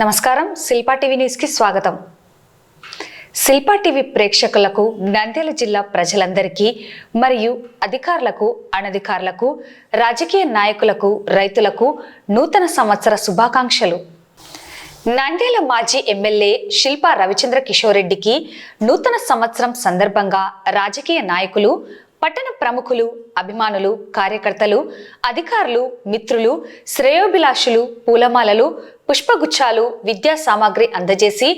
నమస్కారం, శిల్పా టీవీ న్యూస్కి స్వాగతం. శిల్పా టీవీ ప్రేక్షకులకు, నంద్యాల జిల్లా ప్రజలందరికీ మరియు అధికారులకు, అనధికారులకు, రాజకీయ నాయకులకు, రైతులకు నూతన సంవత్సర శుభాకాంక్షలు. నంద్యాల మాజీ ఎమ్మెల్యే శిల్పా రవిచంద్ర కిషోర్ రెడ్డికి నూతన సంవత్సరం సందర్భంగా రాజకీయ నాయకులు, పట్టణ ప్రముఖులు, అభిమానులు, కార్యకర్తలు, అధికారులు, మిత్రులు, శ్రేయోభిలాషులు పూలమాలలు, పుష్పగుచ్చాలు, విద్యా సామాగ్రి అందజేసి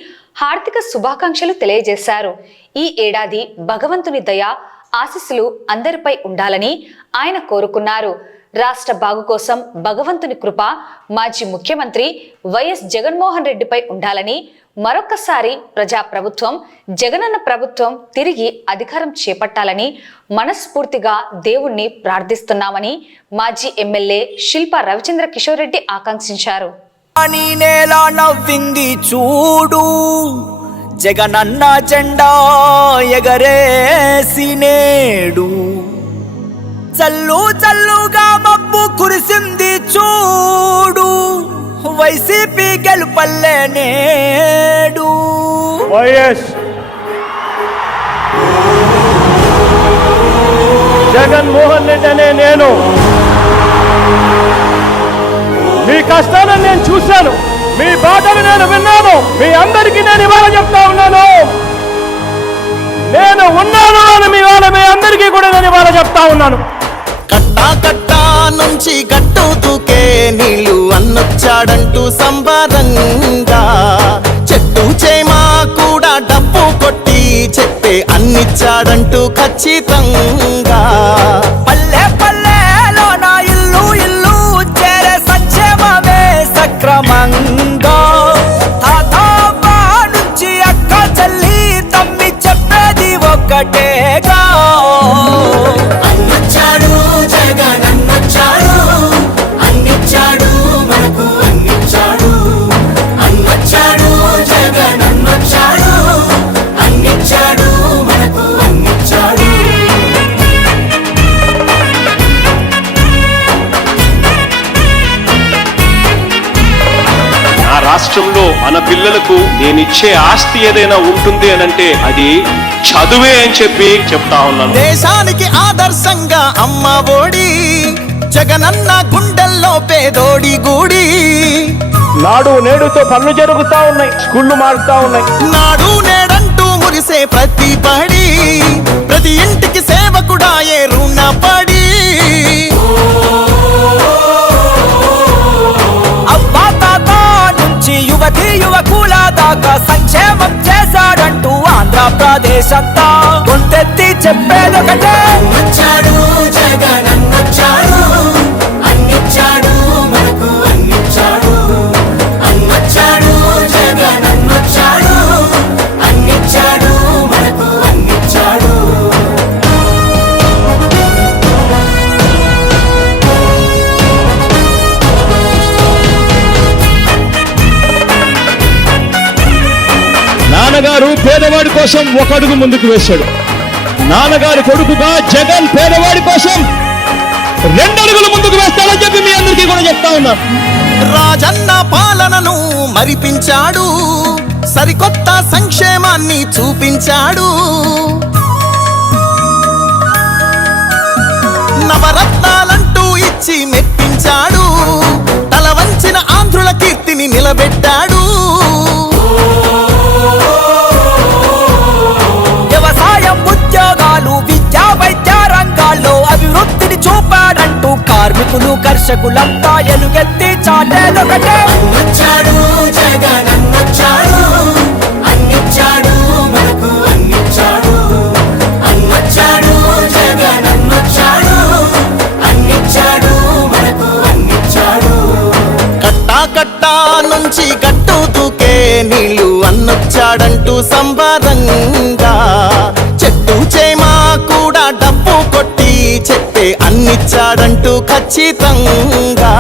హార్దిక శుభాకాంక్షలు తెలియజేశారు. ఈ ఏడాది భగవంతుని దయ, ఆశీస్సులు అందరిపై ఉండాలని ఆయన కోరుకున్నారు. రాష్ట్ర బాగు కోసం భగవంతుని కృప మాజీ ముఖ్యమంత్రి వైఎస్ జగన్మోహన్ రెడ్డిపై ఉండాలని, మరొక్కసారి ప్రజాప్రభుత్వం, జగనన్న ప్రభుత్వం తిరిగి అధికారం చేపట్టాలని మనస్ఫూర్తిగా దేవుణ్ణి ప్రార్థిస్తున్నామని మాజీ ఎమ్మెల్యే శిల్పా రవిచంద్ర కిషోర్ రెడ్డి ఆకాంక్షించారు. నవ్వింది చూడు, జగనన్న జెండా ఎగరేసి నేడు, చల్లు చల్లుగా మబ్బు కురిసింది చూడు, వైసీపీ గెలుపల్లే నేడు. వైఎస్ జగన్మోహన్ రెడ్డి అనే నేను మీ కష్టాలను నేను చూశాను, మీ బాధలు నేను విన్నాను. మీ అందరికీ నేను ఇవాళ చెప్తా ఉన్నాను, నేను ఉన్నాను అని మీ అందరికీ కూడా నేను ఇవాళ చెప్తా ఉన్నాను. కట్టా కట్టా నుంచి గట్టు దూకే నీళ్ళు అన్నొచ్చాడంటూ సంబరంగా, చెట్టు చేమా కూడా డప్పు కొట్టి చెప్పే అన్నిచ్చాడంటూ ఖచ్చితంగా, పల్లె పల్లెలో నా ఇల్లు ఇల్లు చేరే సంక్షేమమే సక్రమంగా, తాతాబా నుంచి అక్క చెల్లి తమ్మి చెప్పేది ఒక్కటేగా. అన్నొచ్చాడు జగన్, అన్నొచ్చాడు, అన్నిచ్చాడు మనకు అన్నిచ్చాడు, అన్నొచ్చాడు జగన్, అన్నొచ్చాడు, అన్నిచ్చాడు మనకు అన్నిచ్చాడు. నా రాష్ట్రంలో మన పిల్లలకు నేనిచ్చే ఆస్తి ఏదైనా ఉంటుంది అనంటే అది చదువే అని చెప్పి చెప్తా ఉన్నాను. దేశానికి ఆదర్శంగా అమ్మ ఒడి, జగనన్న గుండెల్లో పేదోడి గుడి, నాడు నేడుతో పనులు జరుగుతా ఉన్నాయి, స్కూళ్ళు మారుతా ఉన్నాయి. నాడు నేడంటూ మురిసే ప్రతి పడి, ప్రతి ఇంటికి సేవకుడా ఏ రుణపడి, అబ్బా తాత నుంచి యువతి యువకుల దాకా సంక్షేమం చేశాడంటూ ఆంధ్రప్రదేశ్ అంతా గొంతెత్తి చెప్పేదొకటే. అన్నొచ్చాడు జగన్, అన్నొచ్చాడు, అన్నిచ్చాడు మనకు అన్నిచ్చాడు, అన్నొచ్చాడు జగన్, అన్నొచ్చాడు, అన్నిచ్చాడు మనకు అన్నిచ్చాడు. నాన్నగారు పేదవాడి కోసం ఒక అడుగు ముందుకు వేశాడు. నాన్నగారి కొడుకుగా జగన్ పేదవాడి కోసం 2 అడుగులు ముందుకు వేస్తాడని చెప్పి మీ అందరికీ కూడా చెప్తా ఉన్నాను. రాజన్న పాలనను మరిపించాడు, సరికొత్త సంక్షేమాన్ని చూపించాడు, నవరత్నాలంటూ ఇచ్చి మెప్పించాడు, తల వంచిన ఆంధ్రుల కీర్తిని నిలబెట్టాడు, వ్యవసాయం, ఉద్యోగాలు, విద్యా వైద్య రంగాల్లో అభివృద్ధిని చూపాడంటూ కార్మికులు, కర్షకులంతా ఎలుగెత్తి చాటేదొకటే. అన్నొచ్చాడు జగన్, అన్నొచ్చాడు, అన్నిచ్చాడు మనకు అన్నిచ్చాడు, అన్నొచ్చాడు జగన్, అన్నొచ్చాడు, అన్నిచ్చాడు మనకు అన్నిచ్చాడు. కట్టా కట్టా నుంచి గట్టు దూకే నీళ్ళు అన్నొచ్చాడంటూ సంబరంగా, చెట్టు చేమా కూడా డప్పు కొట్టి చెప్పే అన్నిచ్చాడంటూ ఖచ్చితంగా,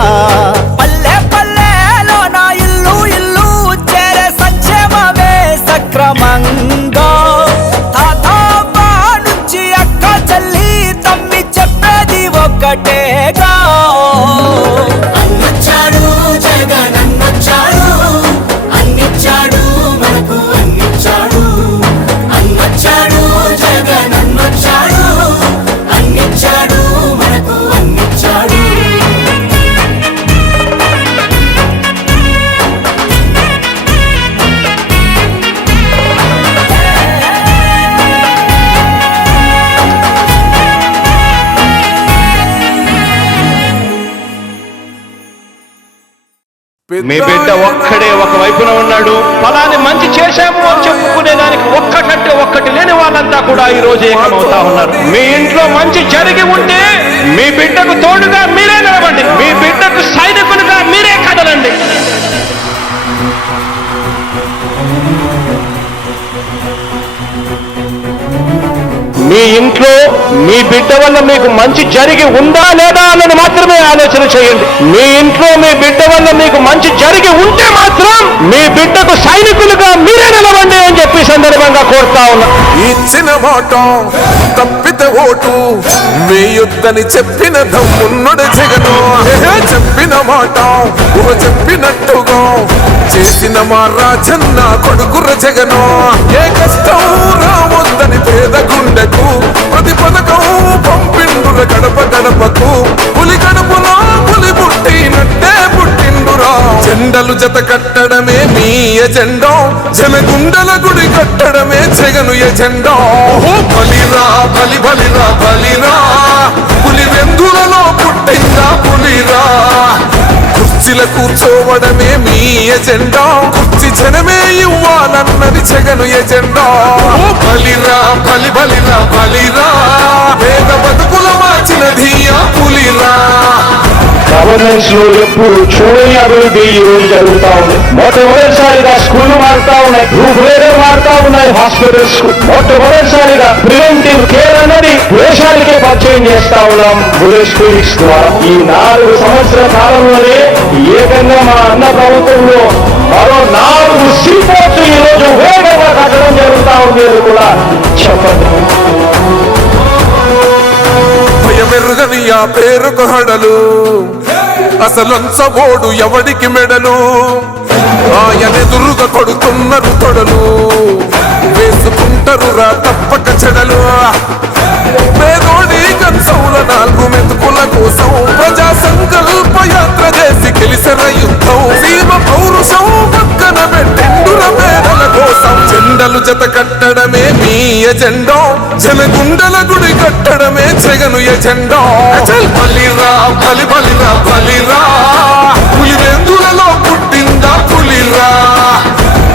పల్లె పల్లెలో నా ఇల్లు ఇల్లు చేరే సంక్షేమమే సక్రమంగా, తాతాబా నుంచి అక్క చెల్లి తమ్మి చెప్పేది ఒక్కటేగా. అన్నొచ్చాడు జగన్, అన్నొచ్చాడు, మీ బిడ్డ ఒక్కడే ఒక వైపున ఉన్నాడు. ఫలాన్ని మంచి చేశాము అని చెప్పుకునే దానికి ఒక్కటంటే ఒక్కటి లేని వాళ్ళంతా కూడా ఈ రోజు ఏకమవుతా ఉన్నారు. మీ ఇంట్లో మంచి జరిగి ఉంటే మీ బిడ్డకు తోడుగా మీరే నిలబండి. మీ బిడ్డకు సైనికులుగా మీరే కదలండి. మీ ఇంట్లో మీ బిడ్డ వల్ల మీకు మంచి జరిగి ఉందా లేదా అన్నది మాత్రమే ఆలోచన చేయండి. మీ ఇంట్లో మీ బిడ్డ వల్ల మీకు మంచి జరిగి ఉంటే మాత్రం మీ బిడ్డకు సైనికులుగా మీరే నిలవండి అని చెప్పి సందర్భంగా కోరుతా ఉన్నా. ఇచ్చిన మాట తప్పితే ఓటు వేయొద్దని చెప్పిన దమ్మున్నడు జగను. చెప్పిన మాట చెప్పినట్టుగా చేసిన మా రాజన్న కొడుకుర జగను. ఏ కష్టం రావద్దని పేద గుండెకు ప్రతి పథకం పంపిండుర గడప గడపకు. పులి గడపలో పులి పుట్టినట్టే పుట్టిండురా. జెండలు జత కట్టడమే మీ ఎజెండా. జనగుండల గుడి కట్టడమే జగను ఎజెండా. బలిరా బలి బలిరా బలిరా. పులి వెందులలో పుట్టిందా పులిరా. కుర్చీల కూర్చోవడమే మీ ఎజెండా. కుర్చీ జనమే ఇవ్వాలన్నది జగను ఎజెండా. బలిరా బలి బలిరా బలిరా. పేద బతుకుల మార్చినది ఆ పులిరా. గవర్నెన్స్ లో ఎప్పుడు చూడని అభివృద్ధి ఈ రోజు జరుగుతా ఉంది. మొట్టమొదటిసారిగా స్కూళ్లు మారుతా ఉన్నాయి, రూపురేఖలు మారుతా ఉన్నాయి. హాస్పిటల్స్ మొట్టమొదటిసారిగా ప్రివెంటివ్ కేర్ అన్నది దేశానికే పరిచయం చేస్తా ఉన్నాం విలేజ్ క్లినిక్స్ ద్వారా. ఈ 4 సంవత్సరాల కాలంలోనే ఏకంగా మా అన్న ప్రభుత్వంలో మరో 4 సీపోర్ట్స్ ఈ రోజు వేగంగా కట్టడం జరుగుతా ఉంది అని కూడా చెప్పండి. భయమెరుగని ఆ పేరుకు హడలు అసలంచబోడు ఎవడికి మెడలు. ఆయనెదురుగా కొడుతున్నారు తొడలు వేసుకుంటారు రా తప్పక చెడలు. పేదోడి కంచంల 4 మెతుకుల కోసం ప్రజా సంకల్ప యాత్ర చేసి గెలిసిన యుద్ధం. సీమ పౌరుషం పక్కన పెట్టిండుర పేదల కోసం. జెండలు జత కట్టడమే మీ ఎజెండా. జనగుండల గుడి కట్టడమే జగను ఎజెండా. బలిరా బలి బలిరా బలిరా. పులి వెందులలో పుట్టిందా పులిరా.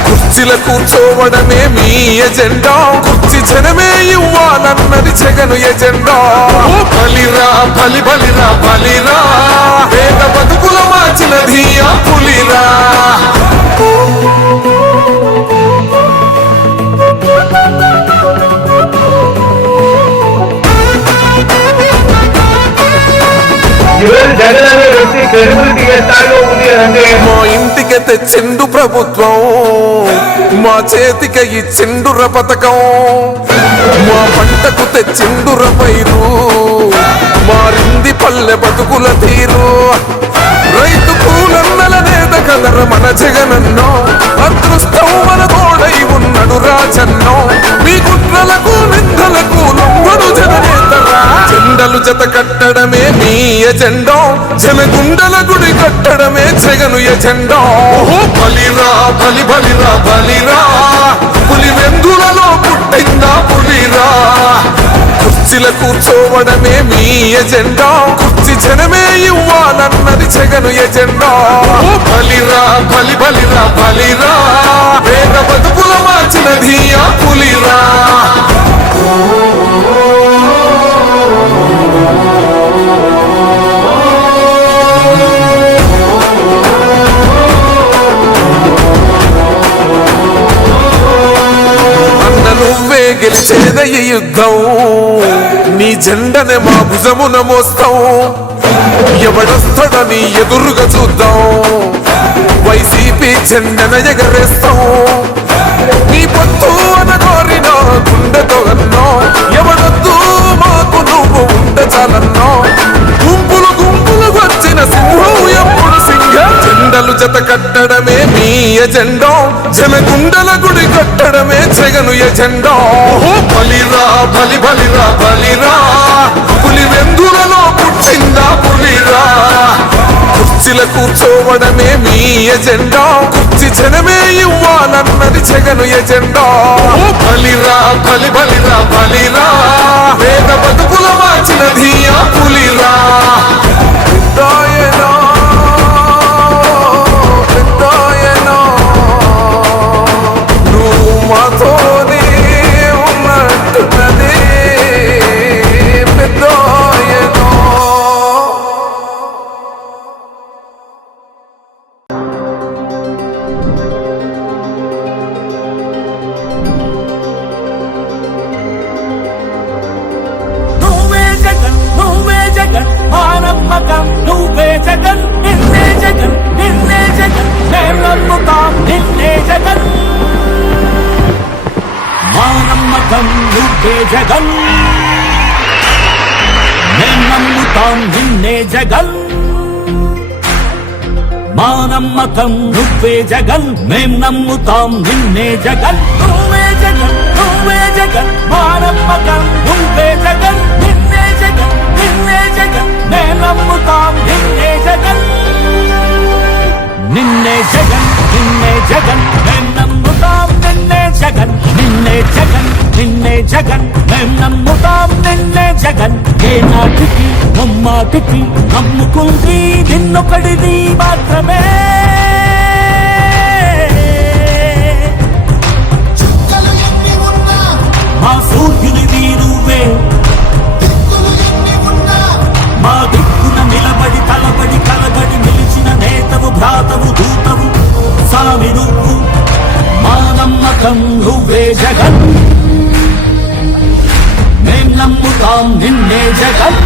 కుర్చీల కూర్చోవడమే మీ ఎజెండా. కుర్చీ జనమే ఇవ్వాలన్నది జగను ఎజెండా. బలిరా బలి బలిరా బలిరా. పేద బతుకుల మార్చినది ఆ పులిరా. జగన్ అనే వ్యక్తి క్రెడిబిలిటీ ఏ స్థాయిలో ఉంది అంటే మా ఇంటికి తెచ్చిండు ప్రభుత్వం. మా చేతికి ఇచ్చిండుర పథకం. మా పంటకు తెచ్చిండుర పైరు. మారింది పల్లె బతుకుల తీరు. రైతు కూలన్నల నేత కదర మన జగనన్నో. అదృష్టం మన తోడై ఉన్నడు రాజన్నో. మీ కుట్రలకు నిందలకు లొంగడు జననేతరా. జెండలు జత కట్టడమే మీ ఎజెండా. జనగుండల గుడి కట్టడమే జగను ఎజెండా. బలిరా బలి బలిరా బలిరా. పులి వెందులలో పుట్టిందా పులిరా. కుర్చీల కూర్చోవడమే మీ ఎజెండా. కుర్చీ జనమే ఇవ్వాలన్నది జగను ఎజెండా. బలిరా బలి బలిరా బలిరా. పేద బతుకుల మార్చినది ఆ పులిరా. నువ్వే గెలిచేద ఈ యుద్ధం. నీ జెండనే మా భుజమున మోస్తాం. ఎవడొస్తాడని ఎదురుగా చూద్దాం. వైసీపీ జెండన ఎగరేస్తాం. నీ పొత్తు అనగోరిన గుండెతో అన్నో. ఎవడొద్దు మాకు నువ్వు ఉంటే చాలన్నో. గుంపులు గుంపులు వచ్చిన సింహం ఎప్పుడు సింహం. జెండలు జత కట్టడమే మీ ఎజెండా. జనగుండల గుడి కట్టడమే జగను ఎజెండా. బలిరా బలి బలిరా బలిరా. పులి వెందులలో పుట్టిందా పులిరా. కుర్చీల కూర్చోవడమే మీ ఎజెండా. కుర్చీ జనమే ఇవ్వాలన్నది జగను ఎజెండా. బలిరా బలి బలిరా బలిరా. పేద బతుకుల మార్చినది ఆ పులిరా. జగన్ మేం నమ్ముతాం నిన్నే జగన్ మా నమ్మకం నువ్వే జగన్ మేం నమ్ముతాం నిన్నే జగన్ మా నమ్మకం నువ్వే జగన్ మేం నమ్ముతాం నిన్నే జగన్ నువ్వే జగన్ నువ్వే జగన్ మా నమ్మకం నువ్వే జగన్ నిన్నే జగన్ నిన్నే జగన్ మేం నమ్ముతాం నిన్నే జగన్ నిన్నే జగన్ నిన్నే జగన్ మేం నమ్ముతాం నిన్నే జగన్ నిన్నే జగన్ నిన్నే జగన్ మేం నమ్ముతాం నిన్నే జగన్ ఏ నాటికి నమ్మాటికి నమ్ముకుంది నిన్నొకడిది మాత్రమే మా సూర్యునివి నువ్వే మా దిక్కున నిలబడి తలబడి కలబడి నిలిచిన నేతవు భ్రాతవు దూతవు సామి నువ్వు మా నమ్మకం నువ్వే జగన్ మేం నమ్ముతాం నిన్నే జగన్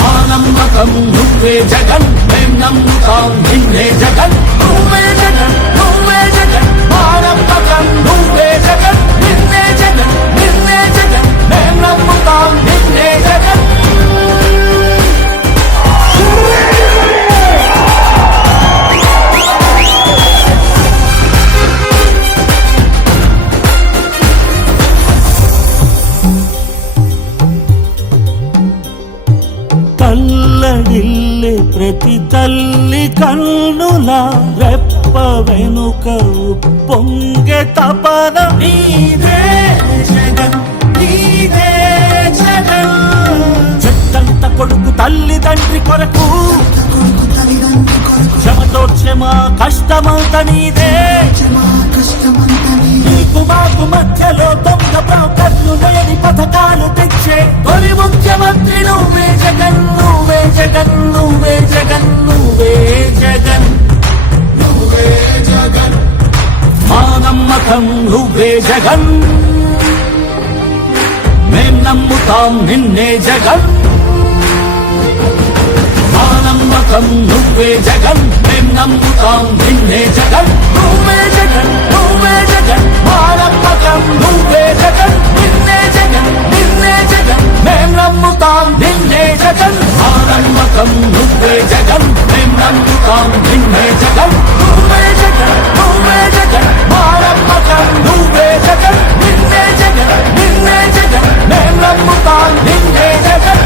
మా నమ్మకం నువ్వే జగన్ మేం నమ్ముతాం నిన్నే జగన్ నువ్వే జగన్ నువ్వే జగన్ మా నమ్మకం నువ్వే జగన్ నిన్నే జగన్ నిన్నే జగన్ మేం నమ్ముతాం నిన్నే జగన్ తల్లడిల్లే ప్రతి తల్లి కన్నుల రెప్ప వెనుక పొంగె తపన నీదే జగన్ నీదే జగన్ చెట్టంత కొడుకు తల్లి తండ్రి కొరకు క్షమతోక్షమ కష్టమంత నీదే నీకు మాకు మధ్యలో దొంగ బ్రోకర్లు లేని పథకాలు తెచ్చే తొలి ముఖ్యమంత్రి నువ్వే జగన్ నువ్వే జగన్ నువ్వే జగన్ నువ్వే జగన్ నువ్వే జగన్ మా నమ్మకం నువ్వే జగన్ మేం నమ్ముతాం నిన్నే జగన్ మా నమ్మకం నువ్వే జగన్ మేం నమ్ముతాం నిన్నే జగన్ నువ్వే జగన్ నువ్వే జగన్ మా నమ్మకం నువ్వే జగన్ నిన్నే జగన్ నిన్నే జగన్ మేం నమ్ముతాం నిన్నే జగన్ మా నమ్మకం నువ్వే జగన్ మేం నమ్ముతాం నిన్నే జగన్ నువ్వే జగన్ నువ్వే జగన్ మా నమ్మకం నువ్వే జగన్ నిన్నే జగన్ నిన్నే జగన్ మేం నమ్ముతాం నిన్నే జగన్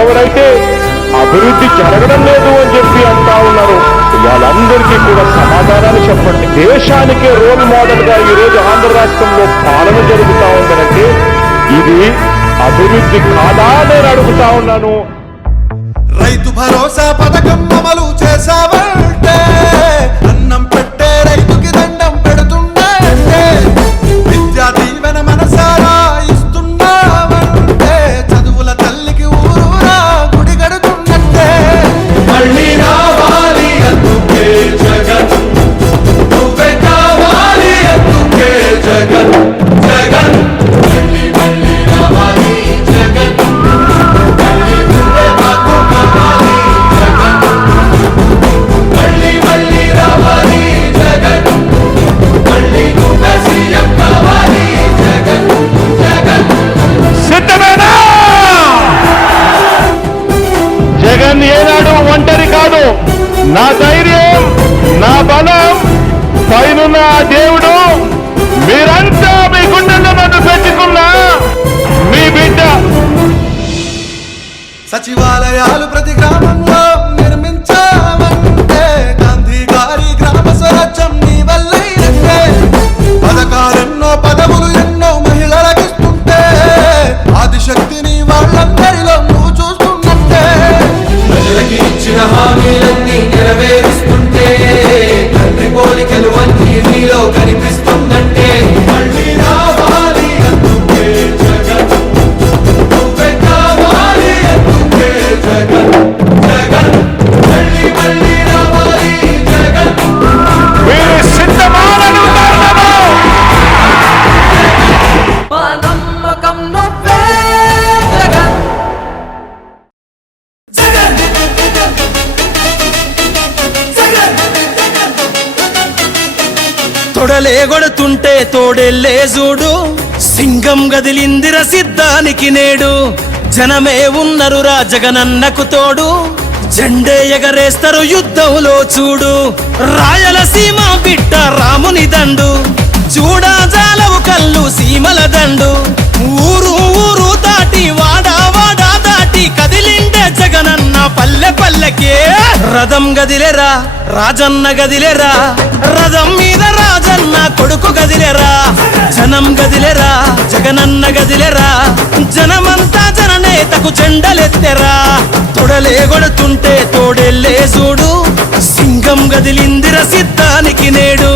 ఎవరైతే అభివృద్ధి జరగడం లేదు అని చెప్పి అంటా ఉన్నారు వాళ్ళందరికీ కూడా సమాధానాలు చెప్పండి. దేశానికే రోల్ మోడల్ గా ఈ రోజు ఆంధ్ర రాష్ట్రంలో పాలన జరుగుతా ఉందనంటే ఇది అభివృద్ధి కాదా నేను అడుగుతా ఉన్నాను. రైతు భరోసా పథకం అమలు చేసావంటే అన్నం పెట్టే రైతుకి దండం పెడుతుండే, విద్యా దీవెన మనసారా ఇస్తున్నావంటే చదువుల తల్లికి ఊరూరా నా ధైర్యం, నా బలం పైనున్న ఆ దేవుడు. మీరంతా మీ గుండెల్లో నన్ను పెట్టుకున్నా మీ బిడ్డ. సచివాలయాలు ప్రతి గ్రామంలో నిర్మించామంటే గాంధీ గారి గ్రామ స్వరాజ్యం నీ వల్లైనంటే. పథకాలెన్నో పదవులు ఎన్నో మహిళలకు ఇస్తుంటే ఆదిశక్తిని వాళ్ళందరిలో నువ్వు చూస్తున్నట్టే. ప్రజలకి ఇచ్చిన హామీలన్నీ నెరవేరుస్తుంటే తండ్రి పోలికలు అన్నీ నీలో కనిపిస్తుందంటే మళ్ళీ రావాలి అందుకే జగన్, నువ్వే కావాలి అందుకే జగన్, జగన్ మళ్ళీ మళ్ళీ రావాలి జగన్. మీరు సిద్ధమానను మా నమ్మకం నువ్వే జగన్, జగన్, జగన్. తొడలే కొడుతుంటే తోడెల్లే చూడు, సింగం గదిలిందిర సిద్ధానికి నేడు. జనమే ఉన్నరురా జగనన్నకు తోడు, జెండే ఎగరేస్తారు యుద్ధంలో చూడు. రాయలసీమ బిడ్డ రాముని దండు, చూడా జాలవు కళ్ళు సీమల దండు. ఊరు ఊరు దాటి వాడా వాడా దాటి కదిలిండే జగనన్న పల్లె పల్లెకే. రథం గదిలేరా రాజన్న గదిలేరా, రథం మీద రాజన్న కొడుకు గదిలేరా. జనం గదిలేరా జగనన్న గదిలేరా, జనమంతా జననేతకు చెండలెత్తెరా. తొడలే కొడుతుంటే తోడెల్లే చూడు, సింగం గదిలిందిర సిద్ధానికి నేడు.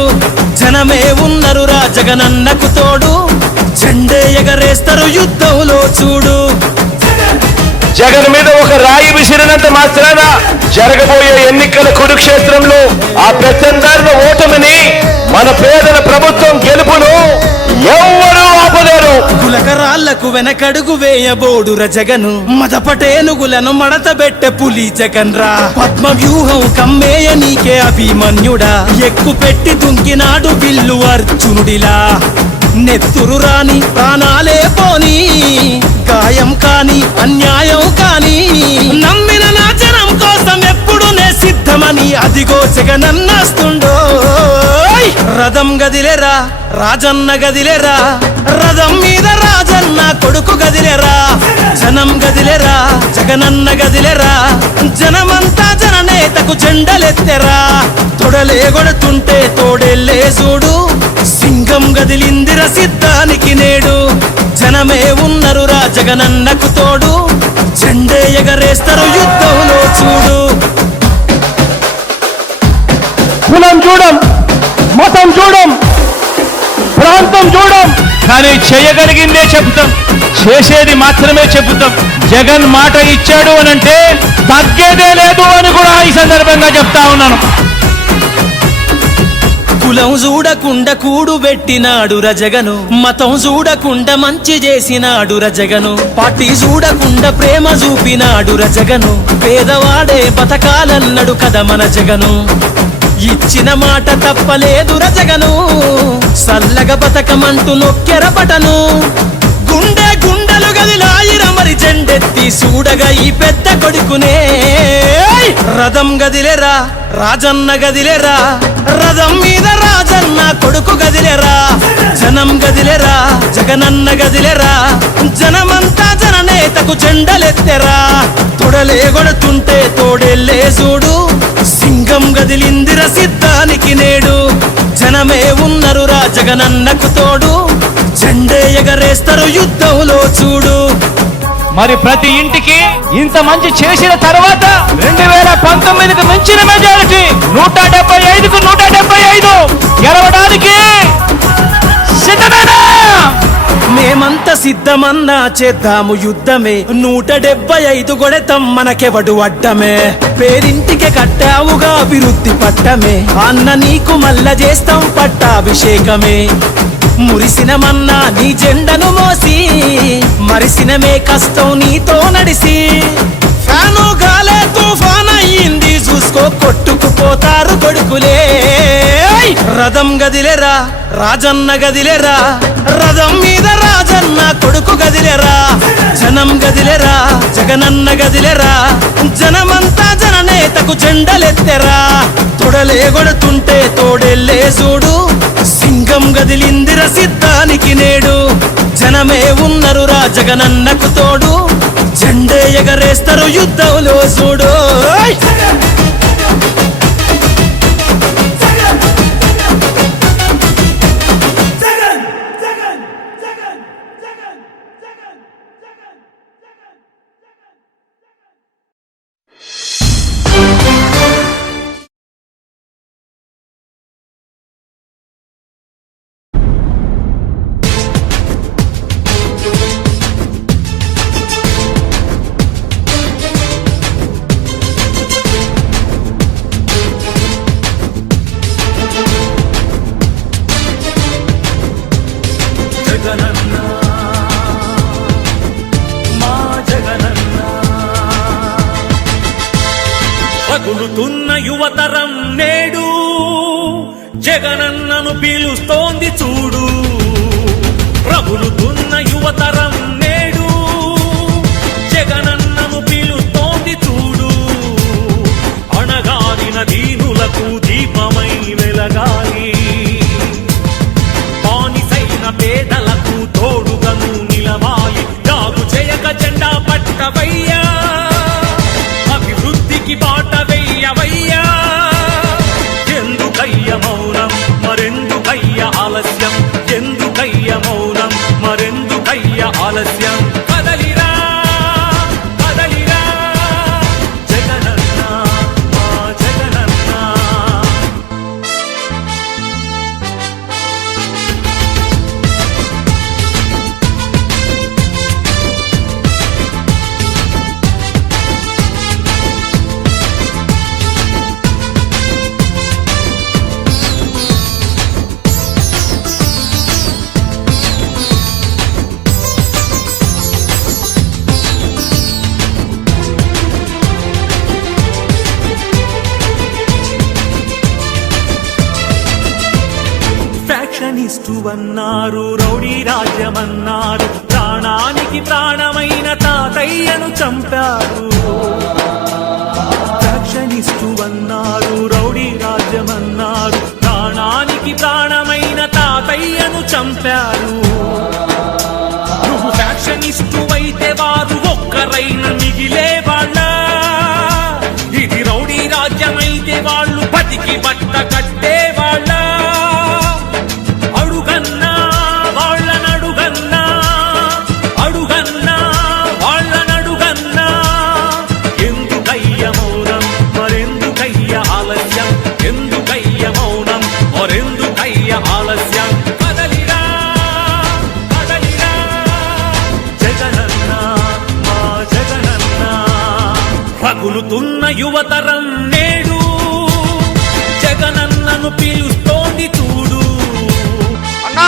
జనమే ఉన్నరురా జగనన్నకు తోడు, జెండే ఎగరేస్తారు యుద్ధంలో చూడు. జగన్ మీద ఒక రాయి విసిరినంత మాత్రాన జరగబోయే ఎన్నికల కురుక్షేత్రంలో ఆ పెత్తందారుల ఓటమిని, మన పేదల ప్రభుత్వం గెలుపును ఎవ్వరూ ఆపలేరు. గులకరాళ్లకు వెనకడుగు వేయబోడుర జగను, మదపటేనుగులను మడతబెట్టె పులి జగన్ రా. పద్మ వ్యూహం కమ్మేయ నీకే అభిమన్యుడా, ఎక్కు పెట్టి దుంకినాడు బిల్లు అర్జునుడిలా. నెత్తురు రాని ప్రాణాలే పోని, గాయం కాని అన్యాయం కాని, నమ్మిన నా జనం కోసం ఎప్పుడు నే సిద్ధమని అదిగో జగనన్నస్తుండో. రథం గదిలేరా రాజన్న గదిలేరా, రథం మీద రాజన్న కొడుకు గదిలేరా. జనం గదిలేరా జగనన్న గదిలేరా, జనమంతా జననేతకు జెండలెత్తెరా. తొడలే కొడుతుంటే తోడెల్లే చూడు, సింగం గదిలిందిర సిద్ధానికి నేడు. జనమే ఉన్నరురా జగనన్నకు తోడు, జెండే ఎగరేస్తారు యుద్ధంలో చూడు. కులం చూడం, మతం చూడం, ప్రాంతం చూడం, కానీ చేయగలిగిందే చెబుతాం, చేసేది మాత్రమే చెబుతాం. జగన్ మాట ఇచ్చాడు అనంటే తగ్గేదే లేదు అని కూడా ఈ సందర్భంగా చెప్తా ఉన్నాను. కులం చూడకుండా కూడు పెట్టినాడు రజగను, మతం చూడకుండా మంచి చేసినాడు రజగను, పార్టీ చూడకుండా ప్రేమ చూపినాడు రజగను. పేదవాడే బతకాలన్నాడు కదా మన జగను, ఇచ్చిన మాట తప్పలేదు రజగను. సల్లగ బతకమంటూ నొక్కెర బటను, గుండె గుండెలు గదిలాయిర మరి జెండెత్తి చూడగా ఈ పెద్ద కొడుకునే. రథం గదిలేరా రాజన్న గదిలేరా, రథం మీద రాజన్న కొడుకు గదిలేరా. జనం గదిలేరా జగనన్న గదిలేరా, జనమంతా జననేతకు జెండలెత్తెరా. తొడలే కొడుతుంటే తోడెల్లే చూడు, సింగం గదిలిందిర సిద్ధానికి నేడు. జనమే ఉన్నరురా జగనన్నకు తోడు, జెండే ఎగరేస్తారు యుద్ధంలో చూడు. మరి ప్రతి ఇంటికి ఇంత మంచి చేసిన తర్వాత 2019కి మించిన మెజారిటీ 175కు 175 గెలవడానికి సిద్ధమేనా? మేమంతా సిద్ధమన్నా చేద్దాము యుద్ధమే, 175 కొడతాం మనకెవడు అడ్డమే. పేరింటికి కట్టావుగా అభివృద్ధి పట్టమే, అన్న నీకు మల్ల చేస్తాం పట్టాభిషేకమే. మురిసినమన్నా నీ జెండను మోసి, మరిసినమే కష్టం నీతో నడిసి. ఫ్యాను గాలే తుఫాన్ అయ్యింది చూసుకో, కొట్టుకుపోతారు కొడుకులే. రథం గదిలేరా రాజన్న గదిలేరా రథం మీద రాజన్న కొడుకు గదిలేరా జనం గదిలేరా జగనన్న గదిలేరా జనమంతా జననేతకు జెండలెత్తెరా తొడలే కొడుతుంటే తోడెల్లే చూడు సింగం గదిలిందిర సిద్ధానికి నేడు జనమే ఉన్నరురా జగనన్నకు తోడు జెండే ఎగరేస్తారు యుద్ధంలో చూడు రగులుతున్న యువతరం నేడు జగనన్నను పిలుస్తోంది చూడు రగులుతున్న యువతరం నేడు జగనన్నను పిలుస్తోంది చూడు అణగారిన దీనులకు దీపమై వెలగాలి బానిసైన పేదలకు తోడుగను నిలవాలి జాగు చేయక జెండా పట్టవయ్యా అభివృద్ధికి బాట వెయ్యవయ్యా ఎందుకయ్య మౌనం మరెందుకయ్య ఆలస్యం ఎందుకయ్య మౌనం మరెందుకయ్య ఆలస్యం కదలిరా కదలిరా జగనన్న మా జగనన్న ఫ్యాక్షనిస్టు అన్నారు రౌడీ రాజ్యమన్నారు ప్రాణానికి ప్రాణమైన తాతయ్యను చంపారు ఫ్యాక్షనిస్టు అన్నారు రౌడీ రాజ్యమన్నారు ప్రాణానికి ప్రాణమైన తాతయ్యను చంపారు నువ్వు ఫ్యాక్షనిస్టు అయితే వారు ఒక్కరైన మిగిలే వాళ్ళ ఇది రౌడీ రాజ్యమైతే వాళ్ళు బతికి బట్ట కట్టే వాళ్ళ అడుగన్నా వాళ్ళనడుగన్నా అడుగన్నా వాళ్ళనడుగన్నా ఎందుకయ్య మౌనం మరెందుకయ్య ఆలస్యం ఎందుకయ్య మౌనం మరెందుకయ్య ఆలస్యం కదలిరా కదలిరా జగనన్న మా జగనన్న రగులుతున్న యువతరం నేడు జగనన్నను పిలుస్తోంది చూడు అన్నా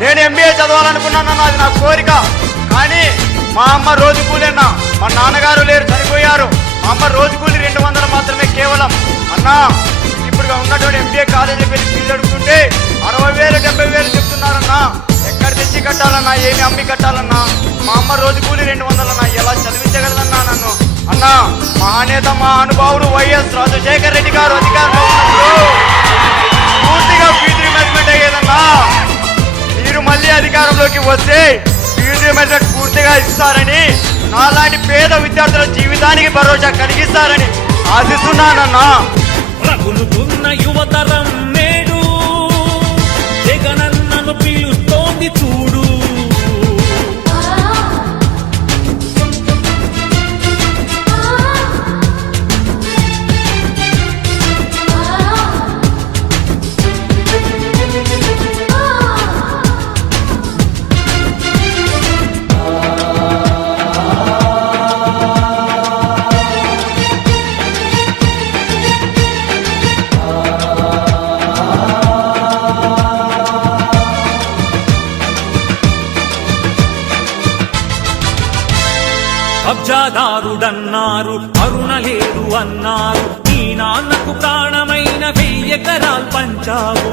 నేను ఎంబీఏ చదవాలనుకున్నానన్నా అది నా కోరిక కానీ మా అమ్మ రోజు కూలీనా మా నాన్నగారు లేరు చనిపోయారు మా అమ్మ రోజు కూలి 200 మాత్రమే కేవలం అన్నా ఇప్పుడు ఉన్నటువంటి ఎంబీఏ కాలేజీకి వెళ్ళి ఫీజు అడుగుతుంటే 60,000 70,000 చెప్తున్నారన్నా ఎక్కడ తెచ్చి కట్టాలన్నా ఏమి అమ్మి కట్టాలన్నా మా అమ్మ రోజు కూలి 200 అన్నా ఎలా చదివించగలదన్నా నన్ను అన్నా మహానేత మహానుభావుడు వైఎస్ రాజశేఖర రెడ్డి గారు అధికారంలో ఉన్నప్పుడు పూర్తిగా ఫీజు రీయింబర్స్మెంట్ అయ్యేదన్నా మీరు మళ్ళీ అధికారంలోకి వస్తే ఫీజు రీయింబర్స్మెంట్ పూర్తిగా ఇస్తారని నాలాంటి పేద విద్యార్థుల జీవితానికి భరోసా కలిగిస్తారని ఆశిస్తున్నానన్నా రగులుతున్న యువతరం నేడు జగనన్నను పిలుస్తోంది చూడు కబ్జాదారుడన్నారు కరుణ లేదు అన్నారు నీ నాన్నకు ప్రాణమైన 1000 ఎకరాలు పంచావు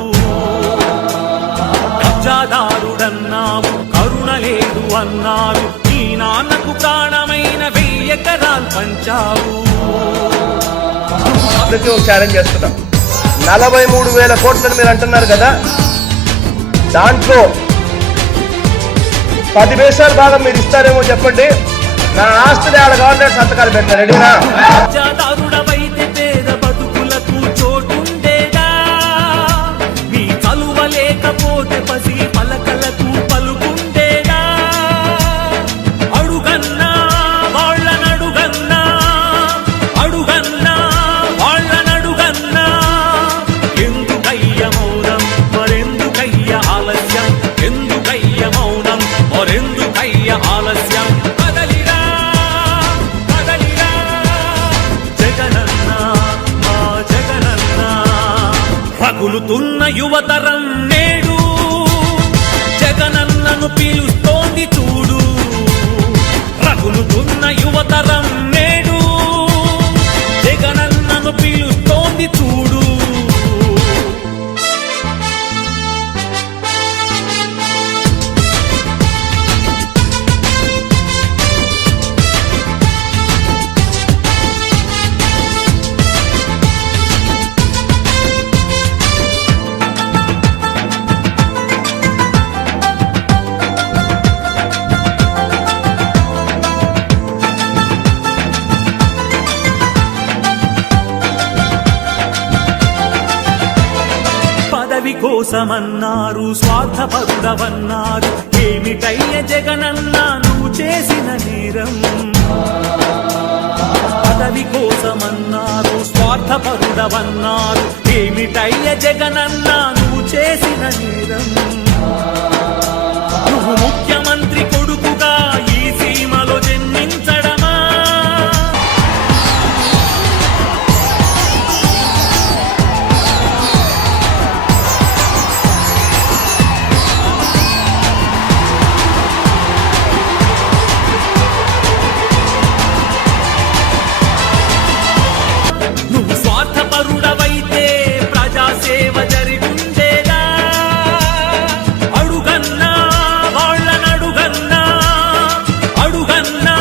అన్నారు నీ నాన్నకు ప్రాణమైన 1000 ఎకరాలు పంచావు. అందుకే ఒక ఛాలెంజ్ చేస్తున్నాం. 43,000 కోట్లని మీరు అంటున్నారు కదా, దాంట్లో 10 పైసలు భాగం మీరు ఇస్తారేమో చెప్పండి. నా ఆస్తిని ఆడ గవర్నమెంట్ సంతకాలు పెట్టారు. రెడీనా? రాజాదారుడవైతే పేద బతుకులకు చోటుండేదా, నీ చలువ లేకపోతే పసి పలకలకు పలుకుండేదా. అడుగన్నా వాళ్ళనడుగన్నా, అడుగన్నా వాళ్ళనడుగన్నా, ఎందుకయ్య మౌనం మరెందుకయ్య ఆలస్యం, ఎందుకయ్య మౌనం మరెందుకయ్య ఆలస్యం. కదలిరా కదలిరా జగనన్న మా జగనన్న. రగులుతున్న యువతరం నేడు జగనన్నను పిలుస్తోంది చూడు. రగులుతున్న యువతరం నేడు జగనన్నను పిలుస్తోంది చూడు. పదవి కోసమన్నారు స్వార్థపరుడవన్నారు, ఏమిటయ్య జగనన్న నువ్వు చేసిన నేరం. పదవి కోసమన్నారు స్వార్థపరుడవన్నారు, ఏమిటయ్య జగనన్న నువ్వు చేసిన నేరం. నువ్వు ముఖ్యమంత్రి కొడుకుగా ఈ సీమలో జన్మించడమా, నువ్వు స్వార్థపరుడవైతే ప్రజాసేవ జరిగుండేదా. అడుగన్నా వాళ్ళనడుగన్నా, అడుగన్నా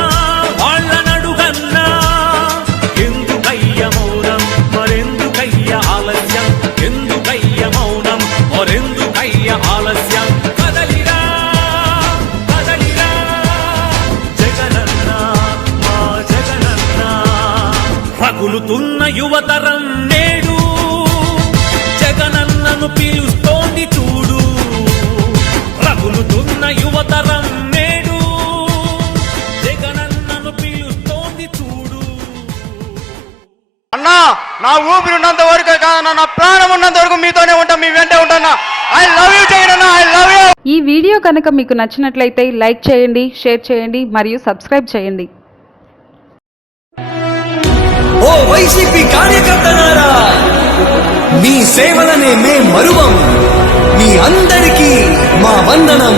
వాళ్ళనడుగన్నా, ఎందుకయ్య మౌనం మరెందుకయ్య ఆలస్యం, ఎందుకయ్య మౌనం మరెందుకయ్య ఆలస్యం. కదలిరా కదలిరా జగనన్న మా జగనన్న. రగులుతున్న యువతరం నేడు జగనన్నను పిలుస్తోంది చూడు. రగులుతున్న యువతరం నేడు జగనన్నను పిలుస్తోంది చూడు. అన్నా నా ఊపిరి ఉన్నంత వరకు కాదన్నా, నా ప్రాణం ఉన్నంత వరకు మీతోనే ఉంటా, మీ వెంటే ఉంటా. I love you Jagan, I love you. ఈ వీడియో కనుక మీకు నచ్చినట్లయితే లైక్ చేయండి, షేర్ చేయండి మరియు సబ్స్క్రైబ్ చేయండి. ఓ వైసీపీ కార్యకర్తలారా, మీ సేవలనే మే మరువం. మీ అందరికీ మా వందనం.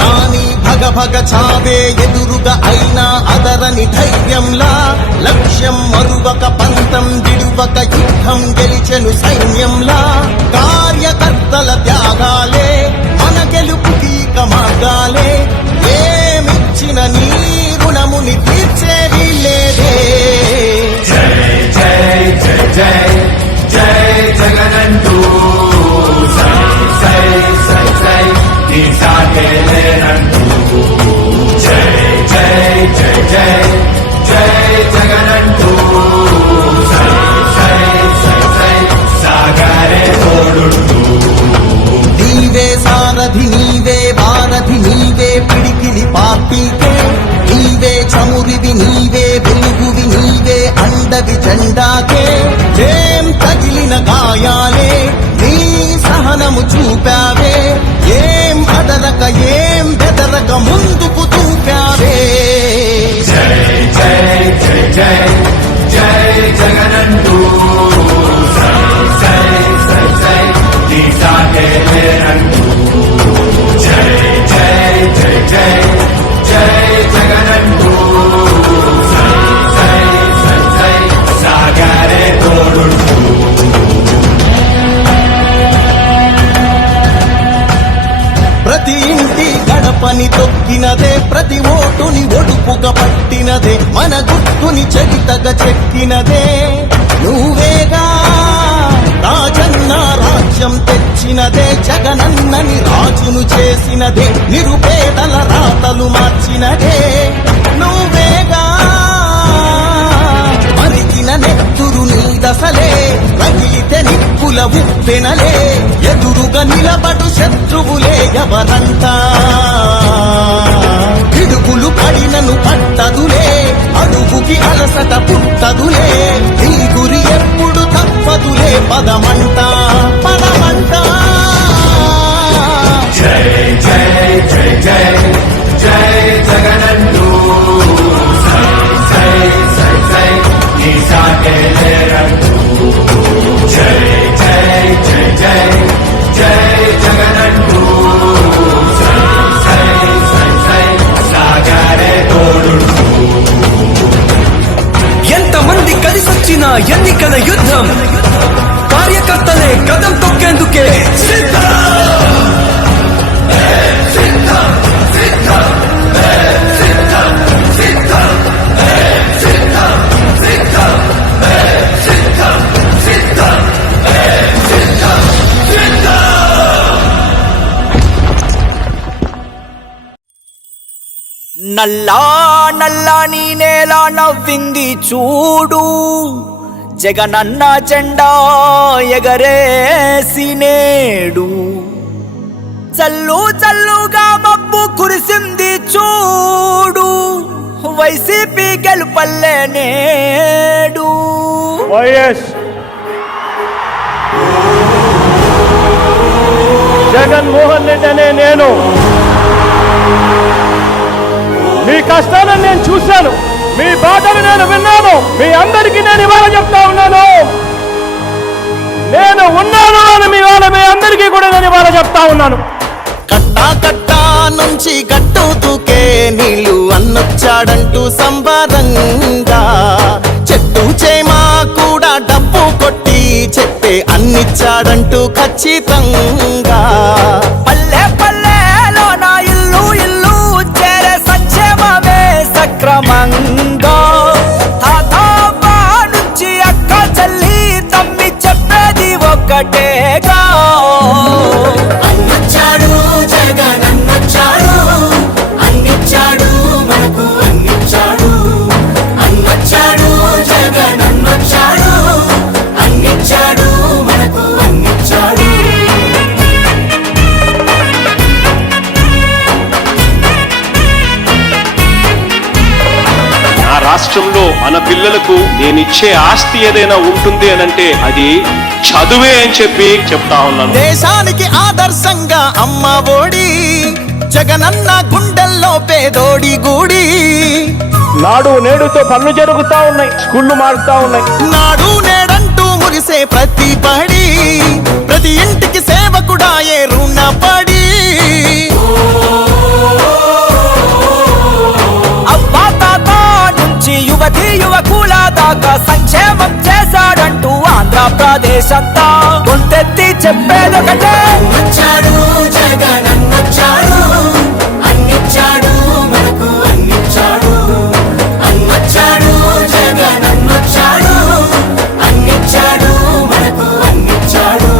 రాణి భగ భగ చావే ఎదురుగా అయినా అదరని ధైర్యంలా, లక్ష్యం మరువక పంతం విడువక యుద్ధం గెలిచెను సైన్యంలా. కార్యకర్తల త్యాగాలే మన గెలుపుకి మార్గాలే, ఏమిచ్చిన నీ రుణముని తీర్చేది లేదే. జై జై జై జై జై జగనంటూ సై సై సై సై నీ సాగే లేనంటూ. జై జై జై జై జై జగనంటూ సై సై సై సై సాగరే తోడుంటూ. నీవే సారథి నీవే వారధి నీవే పిడికిలి పార్టీకే, నీవే చమురివి నీవే వెలుగువి నీవే అండవి జెండాకే. ఏం తగిలిన గాయాలే నీ సహనము చూపావే, ఏం అదరక ఏం బెదరక ముందుకు చూపావే. జై జై జై జై జై జగనంటూ సై సై సై సై నీ సాగే లేనంటూ. జై జై జై జై జై జగనంటూ సై సై సై సై సాగరే తోడుంటూ. ప్రతి ఓటుని ఒడుపుగా పట్టినదే మన గుర్తుని చరితగా చెక్కినదే నువ్వేగా రాజన్న రాజ్యం తెచ్చినదే జగనన్నని రాజును చేసినదే నిరుపేదల రాతలు మార్చినదే నువ్వేగా మరిగిన నెత్తురు నీదసలే రగిలితే నిప్పుల ఉప్పెనలే ఎదురుగా నిలబడు శత్రువులే ఎవరంట పిడుగులు పడినను పట్టదులే అడుగుకి అలసట పుట్టదులే నీ గురి ఎప్పుడు తప్పదులే పదమంట పదమంట జై జై జై జై జై జగనంటూ సై సై సై సై నీ సాటే లేరంటూ జై జై జై జై జై జగనంటూ సై సై సై సై సాగరే తోడుంటూ ఎంతమంది కలిసొచ్చిన ఎన్నికల యుద్ధం కార్యకర్తలే కదం తొక్కేందుకే నల్లా నల్లా నీ నేల నవ్వింది చూడు జగనన్న జెండా ఎగరేసి నేడు చల్లు చల్లుగా మబ్బు కురిసింది చూడు వైసీపీ గెలుపల్లే నేడు వైఎస్ జగన్మోహన్ రెడ్డి అనే నేను మీ కష్టాలను నేను చూశాను, మీ బాధలు నేను విన్నాను, మీ అందరికీ నేను ఇవాళ చెప్తా ఉన్నాను. నేను ఉన్నాను అని మీ అందరికీ కూడా నేను ఇవాళ చెప్తా ఉన్నాను. కట్టా కట్టా నుంచి గట్టు తూకే నీళ్లు అన్నొచ్చాడంటూ సంబరంగా చెట్టు చేమా కూడా డబ్బు కొట్టి చెప్పే అన్నిచ్చాడంటూ ఖచ్చితంగా పల్లె పల్లెలో నా ఇల్లు ఇల్లు చేరే సంక్షేమమే సక్రమంగా తాతాబా నుంచి అక్క చెల్లి తమ్మి చెప్పేది ఒక్కటేగా అన్నొచ్చాడు జగన్ అన్నొచ్చాడు అన్నిచ్చాడు మనకు అన్నిచ్చాడు అన్నొచ్చాడు జగన్ అన్నొచ్చాడు అన్నిచ్చాడు మనకు అన్నిచ్చాడు నా రాష్ట్రంలో మన పిల్లలకు నేనిచ్చే ఆస్తి ఏదైనా ఉంటుంది అనంటే అది చదువే అని చెప్పి చెప్తా ఉన్నాను. దేశానికి ఆదర్శంగా అమ్మ ఒడి జగనన్న గుండెల్లో పేదోడి గుడి నాడు నేడుతో పనులు జరుగుతా ఉన్నాయి, స్కూళ్ళు మారుతా ఉన్నాయి. నాడు నేడంటూ మురిసే ప్రతి పడి ప్రతి ఇంటికి సేవకుడాయే రుణపడి అవ్వా తాత నుంచి యువతి యువకుల దాకా సంక్షేమం చేశాడంటూ ఆంధ్రప్రదేశ్ అంతా గొంతెత్తి చెప్పేదొకటే అన్నొచ్చాడు జగన్ అన్నొచ్చాడు అన్నిచ్చాడు మనకు అన్నిచ్చాడు అన్నొచ్చాడు జగన్ అన్నొచ్చాడు అన్నిచ్చాడు మనకు అన్నిచ్చాడు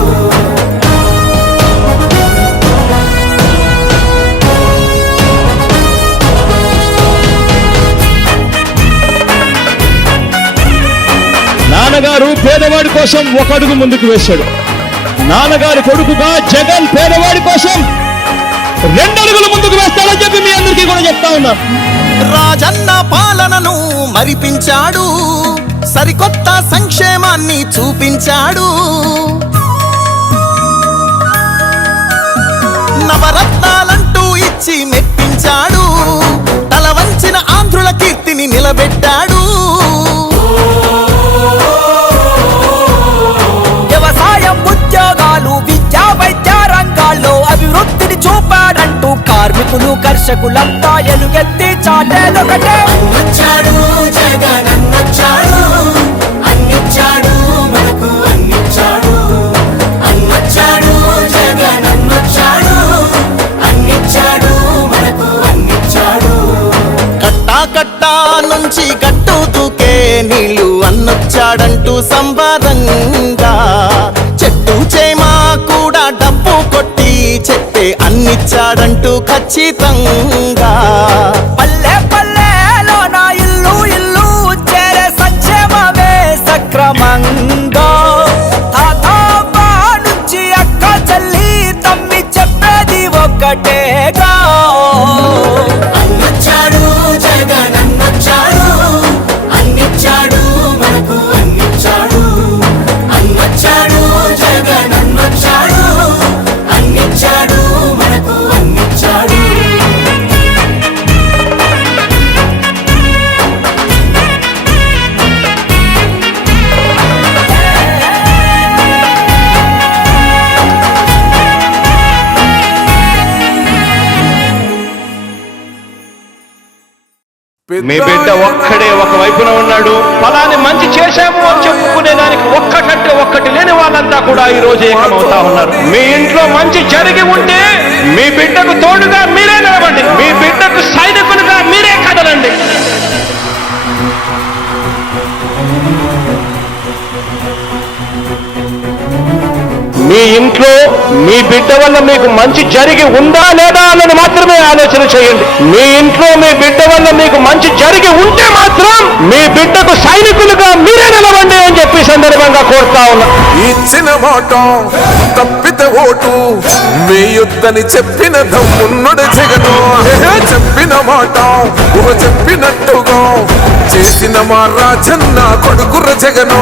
నాన్నగారు పేదవాడి కోసం ఒక అడుగు ముందుకు వేశాడు. నాన్నగారి కొడుకుగా జగన్ పేదవాడి కోసం 2 అడుగులు ముందుకు వేస్తాడని చెప్పి మీ అందరికీ కూడా చెప్తా ఉన్నా. రాజన్న పాలనను మరిపించాడు, సరికొత్త సంక్షేమాన్ని చూపించాడు, నవరత్నాలంటూ ఇచ్చి మెప్పించాడు, తల వంచిన ఆంధ్రుల కీర్తిని నిలబెట్టాడు, వ్యవసాయం ఉద్యోగాలు విద్యా వైద్య రంగాల్లో అభివృద్ధిని చూపాడంటూ కార్మికులు కర్షకులంతా ఎలుగెత్తి చాటేదొకటే అన్నొచ్చాడు జగన్ అన్నొచ్చాడు అన్నిచ్చాడు మనకు అన్నిచ్చాడు అన్నొచ్చాడు జగన్ అన్నొచ్చాడు అన్నిచ్చాడు మనకు అన్నిచ్చాడు కాల్చి గట్టు దూకే నీళ్లు అన్నొచ్చాడంటూ సంబరంగా చెట్టు చేమా కూడా డబ్బు కొట్టి చెట్టే అన్నిచ్చాడంటూ ఖచ్చితంగా పల్లె పల్లెలో నా ఇల్లు ఇల్లు చేరే సంక్షేమమే సక్రమంగా తాత నుంచి అక్క చెల్లి తమ్మి చెప్పేది ఒక్కటేగా అన్నొచ్చాడు జగన్ అన్నొచ్చాడు అన్నిచ్చాడు మనకు అన్నిచ్చాడు అన్నొచ్చాడు జగన్ అన్నొచ్చాడు అన్నిచ్చాడు మనకు అన్నిచ్చాడు మీ బిడ్డ ఒక్కడే ఒక వైపున ఉన్నాడు. ఫలాన్ని మంచి చేశాము అని చెప్పుకునే దానికి ఒక్కటంటే ఒక్కటి లేని వాళ్ళంతా కూడా ఈ రోజు ఏకమవుతా ఉన్నారు. మీ ఇంట్లో మంచి జరిగి ఉంటే మీ బిడ్డకు తోడుగా మీరే నిలబండి, మీ బిడ్డకు సైనికులుగా మీరే కదలండి. మీ ఇంట్లో మీ బిడ్డ వల్ల మీకు మంచి జరిగి ఉందా లేదా అన్నది మాత్రమే ఆలోచన చేయండి. మీ ఇంట్లో మీ బిడ్డ వల్ల మీకు మంచి జరిగి ఉంటే మాత్రం మీ బిడ్డకు సైనికులుగా మీరే నిలవండి అని చెప్పి సందర్భంగా కోరుతా ఉన్నా. ఇచ్చిన మాట తప్పితే ఓటు వేయొద్దని చెప్పిన దమ్మున్నడు జగను. చెప్పిన మాట చెప్పినట్టుగా చేసిన మా రాజన్న కొడుకుర జగను.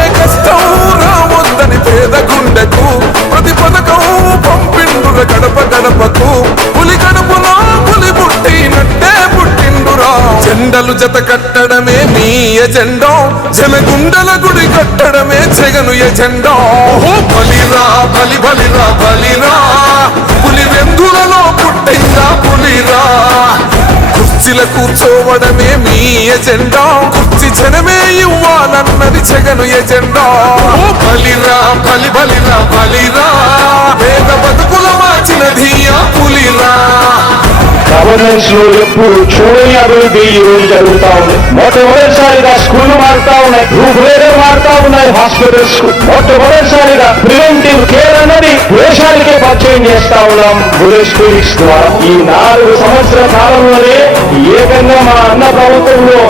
ఏ కష్టం రావద్దని పేద గుండెకు ప్రతి పథకం పంపిండుర గడప గడపకు. పులి గడపలో పులి పుట్టినట్టే పుట్టిండురా. జెండలు జత కట్టడమే మీ ఎజెండా, జనగుండల గుడి కట్టడమే జగను ఎజెండా. బలిరా బలి బలిరా బలిరా, పులి వెందులలో పుట్టిందా పులిరా. కుర్చీల కూర్చోవడమే మీ ఎజెండా, కుర్చీ జనమే ఇవ్వాలన్నది జగను ఎజెండా. బలిరా బలి బలిరా బలిరా, పేద బతుకుల మార్చినది ఆ పులిరా. గవర్నెన్స్ లో ఎప్పుడు చూడని అభివృద్ధి ఈ రోజు జరుగుతా ఉంది. మొట్టమొదటిసారిగా స్కూళ్లు మారుతా ఉన్నాయి, రూపురేఖలు మారుతా ఉన్నాయి, హాస్పిటల్స్ కు మొట్టమొదటిసారిగా ప్రివెంటివ్ కేర్ అన్నది దేశానికే పరిచయం చేస్తా ఉన్నాం బుల్లెట్ క్లినిక్స్ ద్వారా. ఈ 4 సంవత్సరాల కాలంలోనే ఏకంగా మా అన్న ప్రభుత్వంలో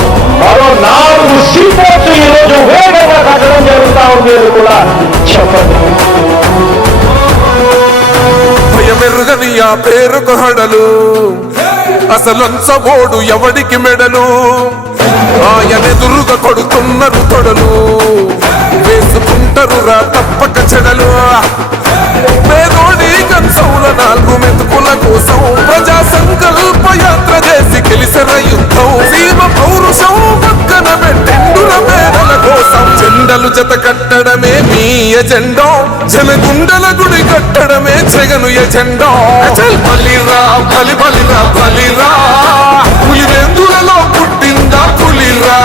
మరో 4 సీపోర్ట్స్ ఈ రోజు వేగంగా కట్టడం జరుగుతా ఉంది అని కూడా చెప్పండి. భయమెరుగని ఆ పేరుకు హడలు, అసలంచబోడు ఎవడికి మెడలు. ఆయనెదురుగా కొడుతున్నారు తొడలు, వేసుకుంటారు రా తప్పక చెడలు. పేదోడి కంచౌల 4 మెతుకుల కోసం ప్రజా సంకల్ప యాత్ర చేసి గెలిసిన యుద్ధం. సీమ పౌరుషం పక్కన పెట్టిండుర పేదల కోసం. జెండలు జత కట్టడమే మీ ఎజెండా, జనగుండల గుడి కట్టడమే జగను ఎజెండా. బలిరా బలి బలిరా బలిరా, పులి వెందులలో పుట్టిందా పులిరా.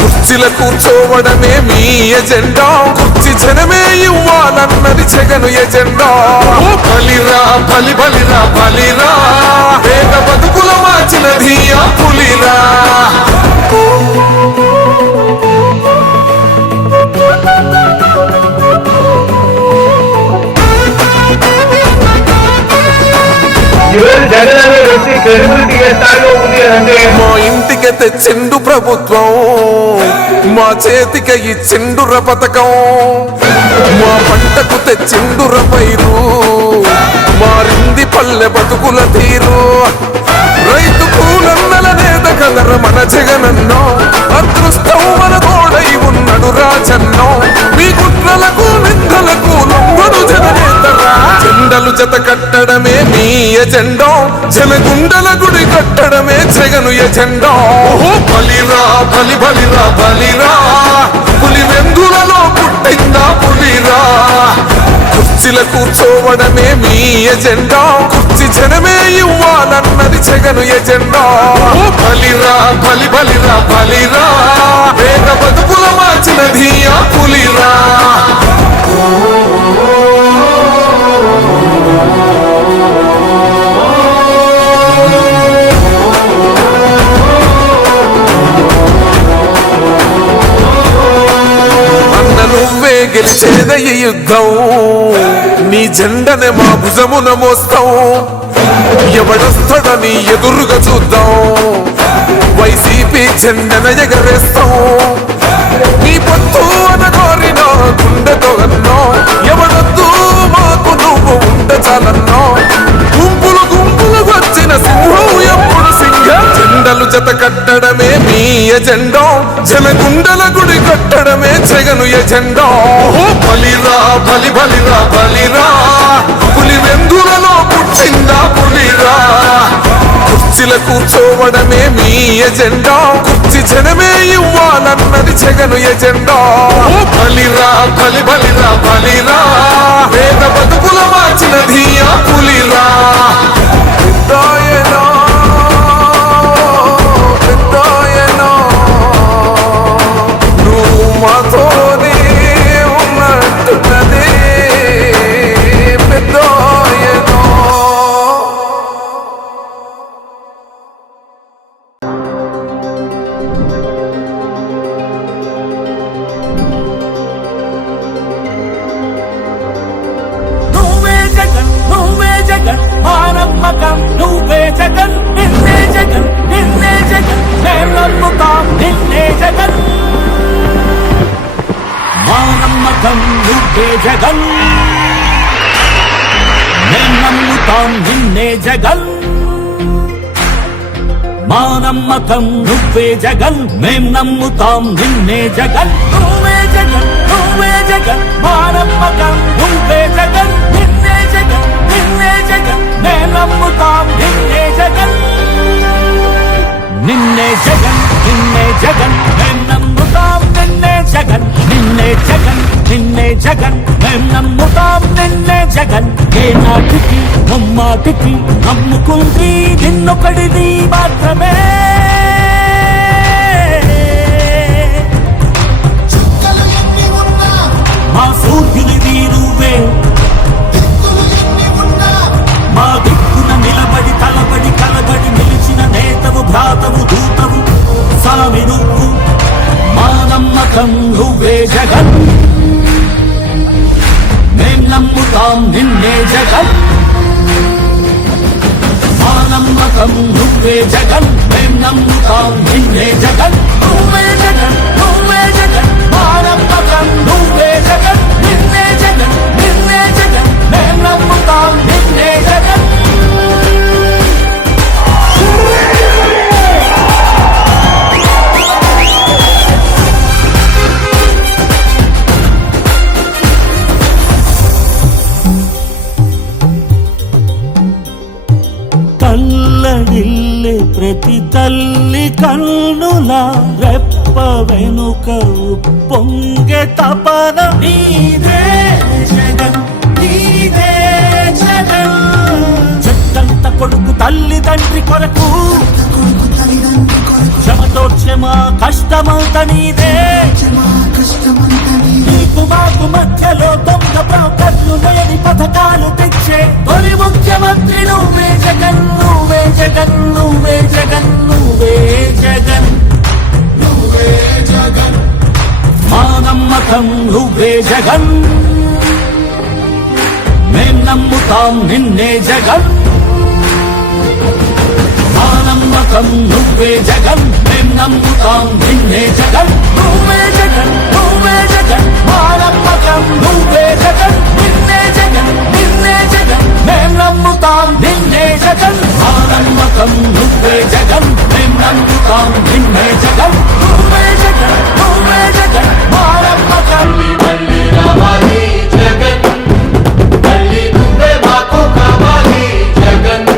కుర్చీల కూర్చోవడమే మీ ఎజెండా, కుర్చీ జనమే ఇవ్వాలన్నది జగను ఎజెండా. బలిరా బలి బలిరా బలిరా, పేద బతుకుల మార్చినది ఆ పులిరా. జగన్ అనే వ్యక్తి క్రెడిబిలిటీ ఏ స్థాయిలో ఉంది అంటే మా ఇంటికి తెచ్చిండు ప్రభుత్వం, మా చేతికి ఇచ్చిండుర పథకం. మా పంటకు తెచ్చిండుర పైరు, మారింది పల్లె బతుకుల తీరు. రైతు కూలన్నల నేత కదర మన జగనన్నో, అదృష్టం మన తోడై ఉన్నడు రాజన్నో. మీ కుట్రలకు నిందలకు లొంగడు జననేతరా. జెండలు జత కట్టడమే మీ ఎజెండా, జనగుండల గుడి కట్టడమే జగను ఎజెండా. బలిరా బలి బలిరా బలిరా, పులి వెందులలో పుట్టిందా పులిరా. కుర్చీల కూర్చోవడమే మీ ఎజెండా, కుర్చీ జనమే ఇవ్వాలన్నది జగను ఎజెండా. బలిరా బలి బలిరా బలిరా, పేద బతుకుల మార్చినది ఆ పులిరా. గెలిచేద ఈ యుద్ధం నీ జెండనే మా భుజమున మోస్తాం ఎవడొస్తాడని ఎదురుగా చూద్దాం వైసీపీ జెండన ఎగరేస్తాం నీ పొత్తు అనగోరినా గుండెతో అన్నో ఎవడొద్దు మాకు నువ్వు ఉండ చాలన్నో గుంపులు గుంపులు వచ్చిన సింహం ఎప్పుడు సింహం జెండలు జత కట్టడమే మీ ఎజెండా జనగుండల గుడి కట్టడమే జగను ఎజెండా బలిరా బలి బలిరా బలిరా పులి వెందులలో పుట్టిందా పులిరా కుర్చీల కూర్చోవడమే మీ ఎజెండా కుర్చీ జనమే ఇవ్వాలన్నది జగను ఎజెండా బలిరా బలి బలిరా బలిరా వేద బతుకుల మార్చినది ఆ పులిరా పెద్దాయనా పెద్దాయనా నువ్వు మాతోనే ఉన్నట్టున్నదే పెద్దాయనా నమ్మకం నువ్వే జగన్ నిన్నే జగన్ నిన్నే జగన్ మేం నమ్ముతాం నిన్నే జగన్ మా నమ్మకం నువ్వే జగన్ మేం నమ్ముతాం నిన్నే జగన్ మా నమ్మకం నువ్వే జగన్ మేం నమ్ముతాం నిన్నే జగన్ నువ్వే జగన్ నువ్వే జగన్ మా నమ్మకం నువ్వే జగన్ నిన్నే జగన్ నిన్నే జగన్ మేం నమ్ముతాం నిన్నే జగన్ నిన్నే జగన్ నిన్నే జగన్ మేం నమ్ముతాం నిన్నే జగన్ నిన్నే జగన్ నిన్నే జగన్ మేం నమ్ముతాం నిన్నే జగన్ ఏ నాటికి నమ్మాటికి నమ్ముకుంది నిన్నొకడిది మాత్రమే మా సూర్యునిది నువ్వే మా దిక్కున నిలబడి తలబడి కలబడి నిలిచిన నేతవు భ్రాతవు దూతవు సామి నువ్వు మా నమ్మకం నువ్వే జగన్ మేం నమ్ముతాం నిన్నే జగన్ మా నమ్మకం నువ్వే జగన్ మేం నమ్ముతాం నిన్నే జగన్ నువ్వే జగన్ నువ్వే జగన్ మా నమ్మకం నువ్వే జగన్ నిన్నే జగన్ నిన్నే జగన్ మేం నమ్ముతాం నిన్నే జగన్ తల్లడిల్లే ప్రతి తల్లి కన్నుల రెప్ప వెనుక పొంగే తపన నీదే జగన్ నీదే జగన్ చెట్టంత కొడుకు తల్లి తండ్రి కొరకు క్షమతో క్షమ కష్టమంత నీదే నీకు మాకు మధ్యలో దొంగ బ్రోకర్లు లేని పథకాలు తెచ్చే తొలి ముఖ్యమంత్రి నువ్వే జగన్ నువ్వే జగన్ నువ్వే జగన్ నువ్వే జగన్ నువ్వే జగన్ మా నమ్మకం నువ్వే జగన్ మేం నమ్ముతాం నిన్నే జగన్ మా నమ్మకం నువ్వే జగన్ మేం నమ్ముతాం నిన్నే జగన్ నువ్వే జగన్ నువ్వే జగన్ మా నమ్మకం నువ్వే జగన్ నిన్నే జగన్ నిన్నే జగన్ మేం నమ్ముతాం నిన్నే జగన్ మా నమ్మకం నువ్వే జగన్ మేం నమ్ముతాం నిన్నే జగన్ నువ్వే జగన్ నువ్వే జగన్ మా నమ్మకం మళ్ళీ రావాలి జగన్ మళ్ళీ నువ్వే మాకు కావాలి జగన్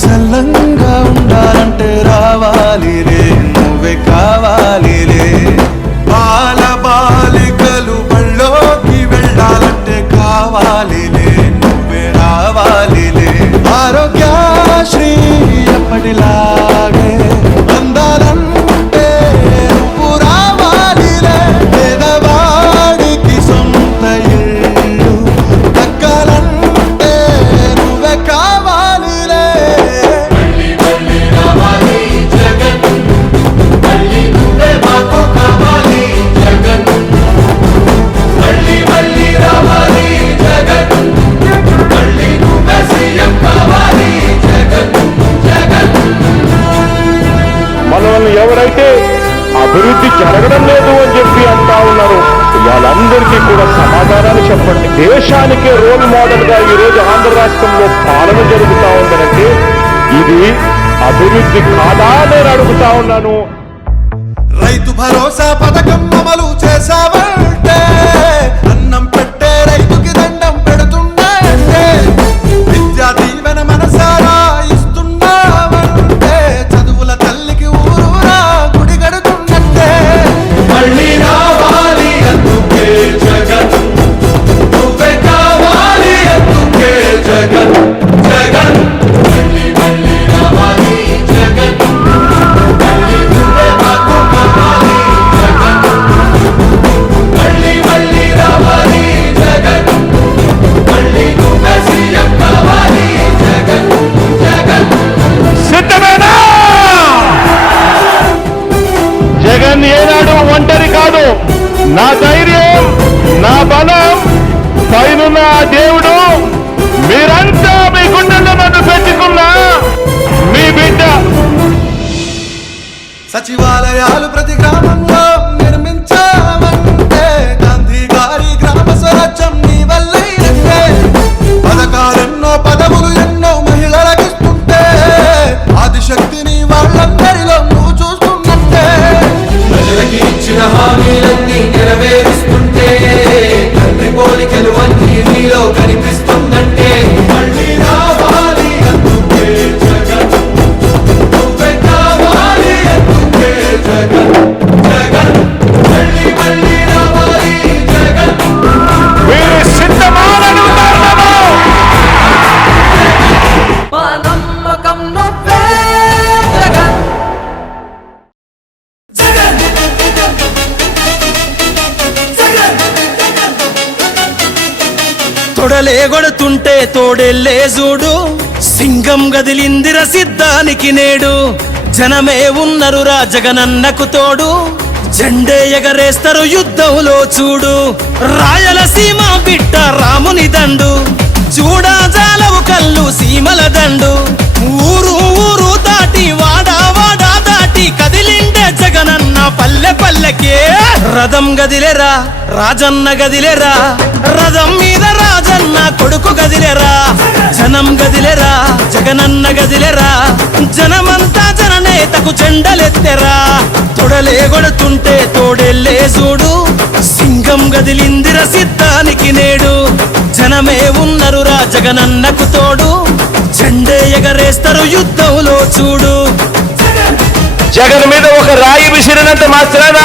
చల్లంగా ఉండాలంటే రావాలి రే నువ్వే కావాలి రే అందరికీ కూడా సమాధానాలు చెప్పండి. దేశానికే రోల్ మోడల్ గా ఈ రోజు ఆంధ్ర రాష్ట్రంలో పాలన జరుగుతా ఉందనంటే ఇది అభివృద్ధి కాదా నేను అడుగుతా ఉన్నాను. రైతు భరోసా పథకం అమలు చేసావంటే, అన్నం పెట్టే రైతుకి దండం పెడుతున్నాయంటే, విద్యా దీవెన మనసారా ఇస్తున్నావంటే, చదువుల తల్లికి ఊరూరా గుడి గడుతున్నట్టే. మళ్ళీ రావాలి అందుకే జగన్, నువ్వే కావాలి అందుకే జగన్, జగన్ మళ్ళీ మళ్ళీ రావాలి జగన్, మళ్ళీ నువ్వే మాకు కావాలి జగన్, మళ్ళీ మళ్ళీ రావాలి జగన్, మళ్ళీ నువ్వే సీఎం కావాలి జగన్, జగన్ సిద్ధమేనా? జగన్ ఏనాడు ఒంటరి కాదు. నా ధైర్యం, నా బలం పైనున్న ఆ దేవుడు, మీరంతా మీ గుండెల్లో నన్ను పెట్టుకున్నా మీ బిడ్డ. సచివాలయాలు ప్రతి గ్రామంలో నిర్మించామంటే, గాంధీ గారి గ్రామ స్వరాజ్యం నీ వల్లైనట్టే. పథకాలెన్నో పదవులు ఎన్నో మహిళలకిస్తుంటే, ఆదిశక్తిని వాళ్ళందరిలో నువ్వు చూస్తున్నట్టే. ప్రజలకి ఇచ్చిన హామీలన్నీ నెరవేరుస్తుంటే, తండ్రి పోలికలు అన్నీ నీలో కనిపిస్తుందంటే, మళ్ళీ రావాలి అందుకే జగన్, నువ్వే కావాలి అందుకే జగన్, జగన్ మళ్ళీ మళ్ళీ రావాలి జగన్. మీరు సిద్ధమానడుగుతారు. మా నమ్మకం నువ్వే జగన్. జగన్ జగన్ తొడలేగొడుతుంటే తోడెల్లే చూడు, సింగం గదిలిందిర సిద్ధానికి నేడు. జనమే ఉన్నరురా జగనన్నకు తోడు, జెండే ఎగరేస్తారు యుద్ధంలో చూడు. రాయలసీమ బిడ్డ రాముని దండు, చూడా జాలవు కళ్ళు సీమల దండు. ఊరు ఊరు దాటి వాడా వాడా దాటి కదిలిండే జగనన్న పల్లె పల్లెకే. రథం గదిలేరా రాజన్న గదిలేరా, రథం మీద రాజన్న కొడుకు గదిలేరా. జనం గదిలేరా జగనన్న గదిలేరా, జనమంతా జననేతకు జెండలెత్తెరా. తొడలేగొడుతుంటే తోడెల్లే చూడు, సింగం గదిలిందిర సిద్ధానికి నేడు. జనమే ఉన్నరురా జగనన్నకు తోడు, జెండే ఎగరేస్తారు యుద్ధంలో చూడు. జగన్ మీద ఒక రాయి విసిరినంత మాత్రాన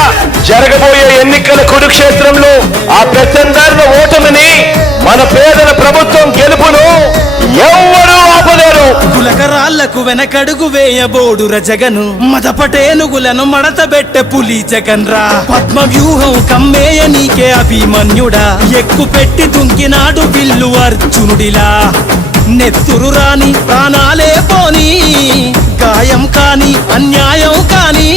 జరగబోయే ఎన్నికల కురుక్షేత్రంలో ఆ పెత్తందారుల ఓటమిని, మన పేదల ప్రభుత్వం గెలుపును ఎవ్వరూ ఆపలేరు. కులకరాళ్లకు వెనకడుగు వేయబోడుర జగను, మదపటేనుగులను మడతబెట్టె పులి జగన్ రా. పద్మ వ్యూహం కమ్మేయ నీకే అభిమన్యుడా, ఎక్కు పెట్టి దుంకినాడు విల్లు అర్జునుడిలా. నెత్తురు రాని ప్రాణాలే పోని, గాయం కాని అన్యాయం కాని,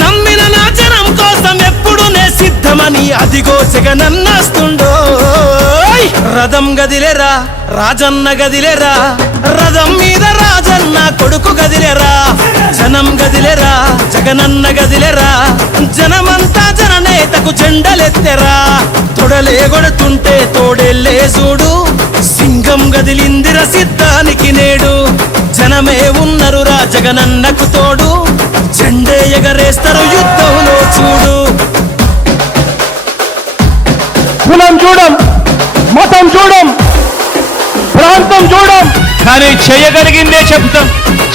నమ్మిన నా జనం కోసం ఎప్పుడు నే సిద్ధమని అదిగో జగనన్నస్తుండో. రథం గదిలేరా రాజన్న గదిలేరా, రథం మీద రాజన్న కొడుకు గదిలేరా. జనం గదిలేరా జగనన్న గదిలేరా, జనమంతా జననేతకు జెండలెత్తెరా. తొడలేగొడుతుంటే తోడెల్లే చూడు, సింగం గదిలిందిర సిద్ధానికి నేడు. జనమే ఉన్నరురా జగనన్నకు తోడు, జెండే ఎగరేస్తారు యుద్ధంలో చూడు. కులం చూడం, మతం చూడం, ప్రాంతం చూడం, కానీ చేయగలిగిందే చెబుతాం,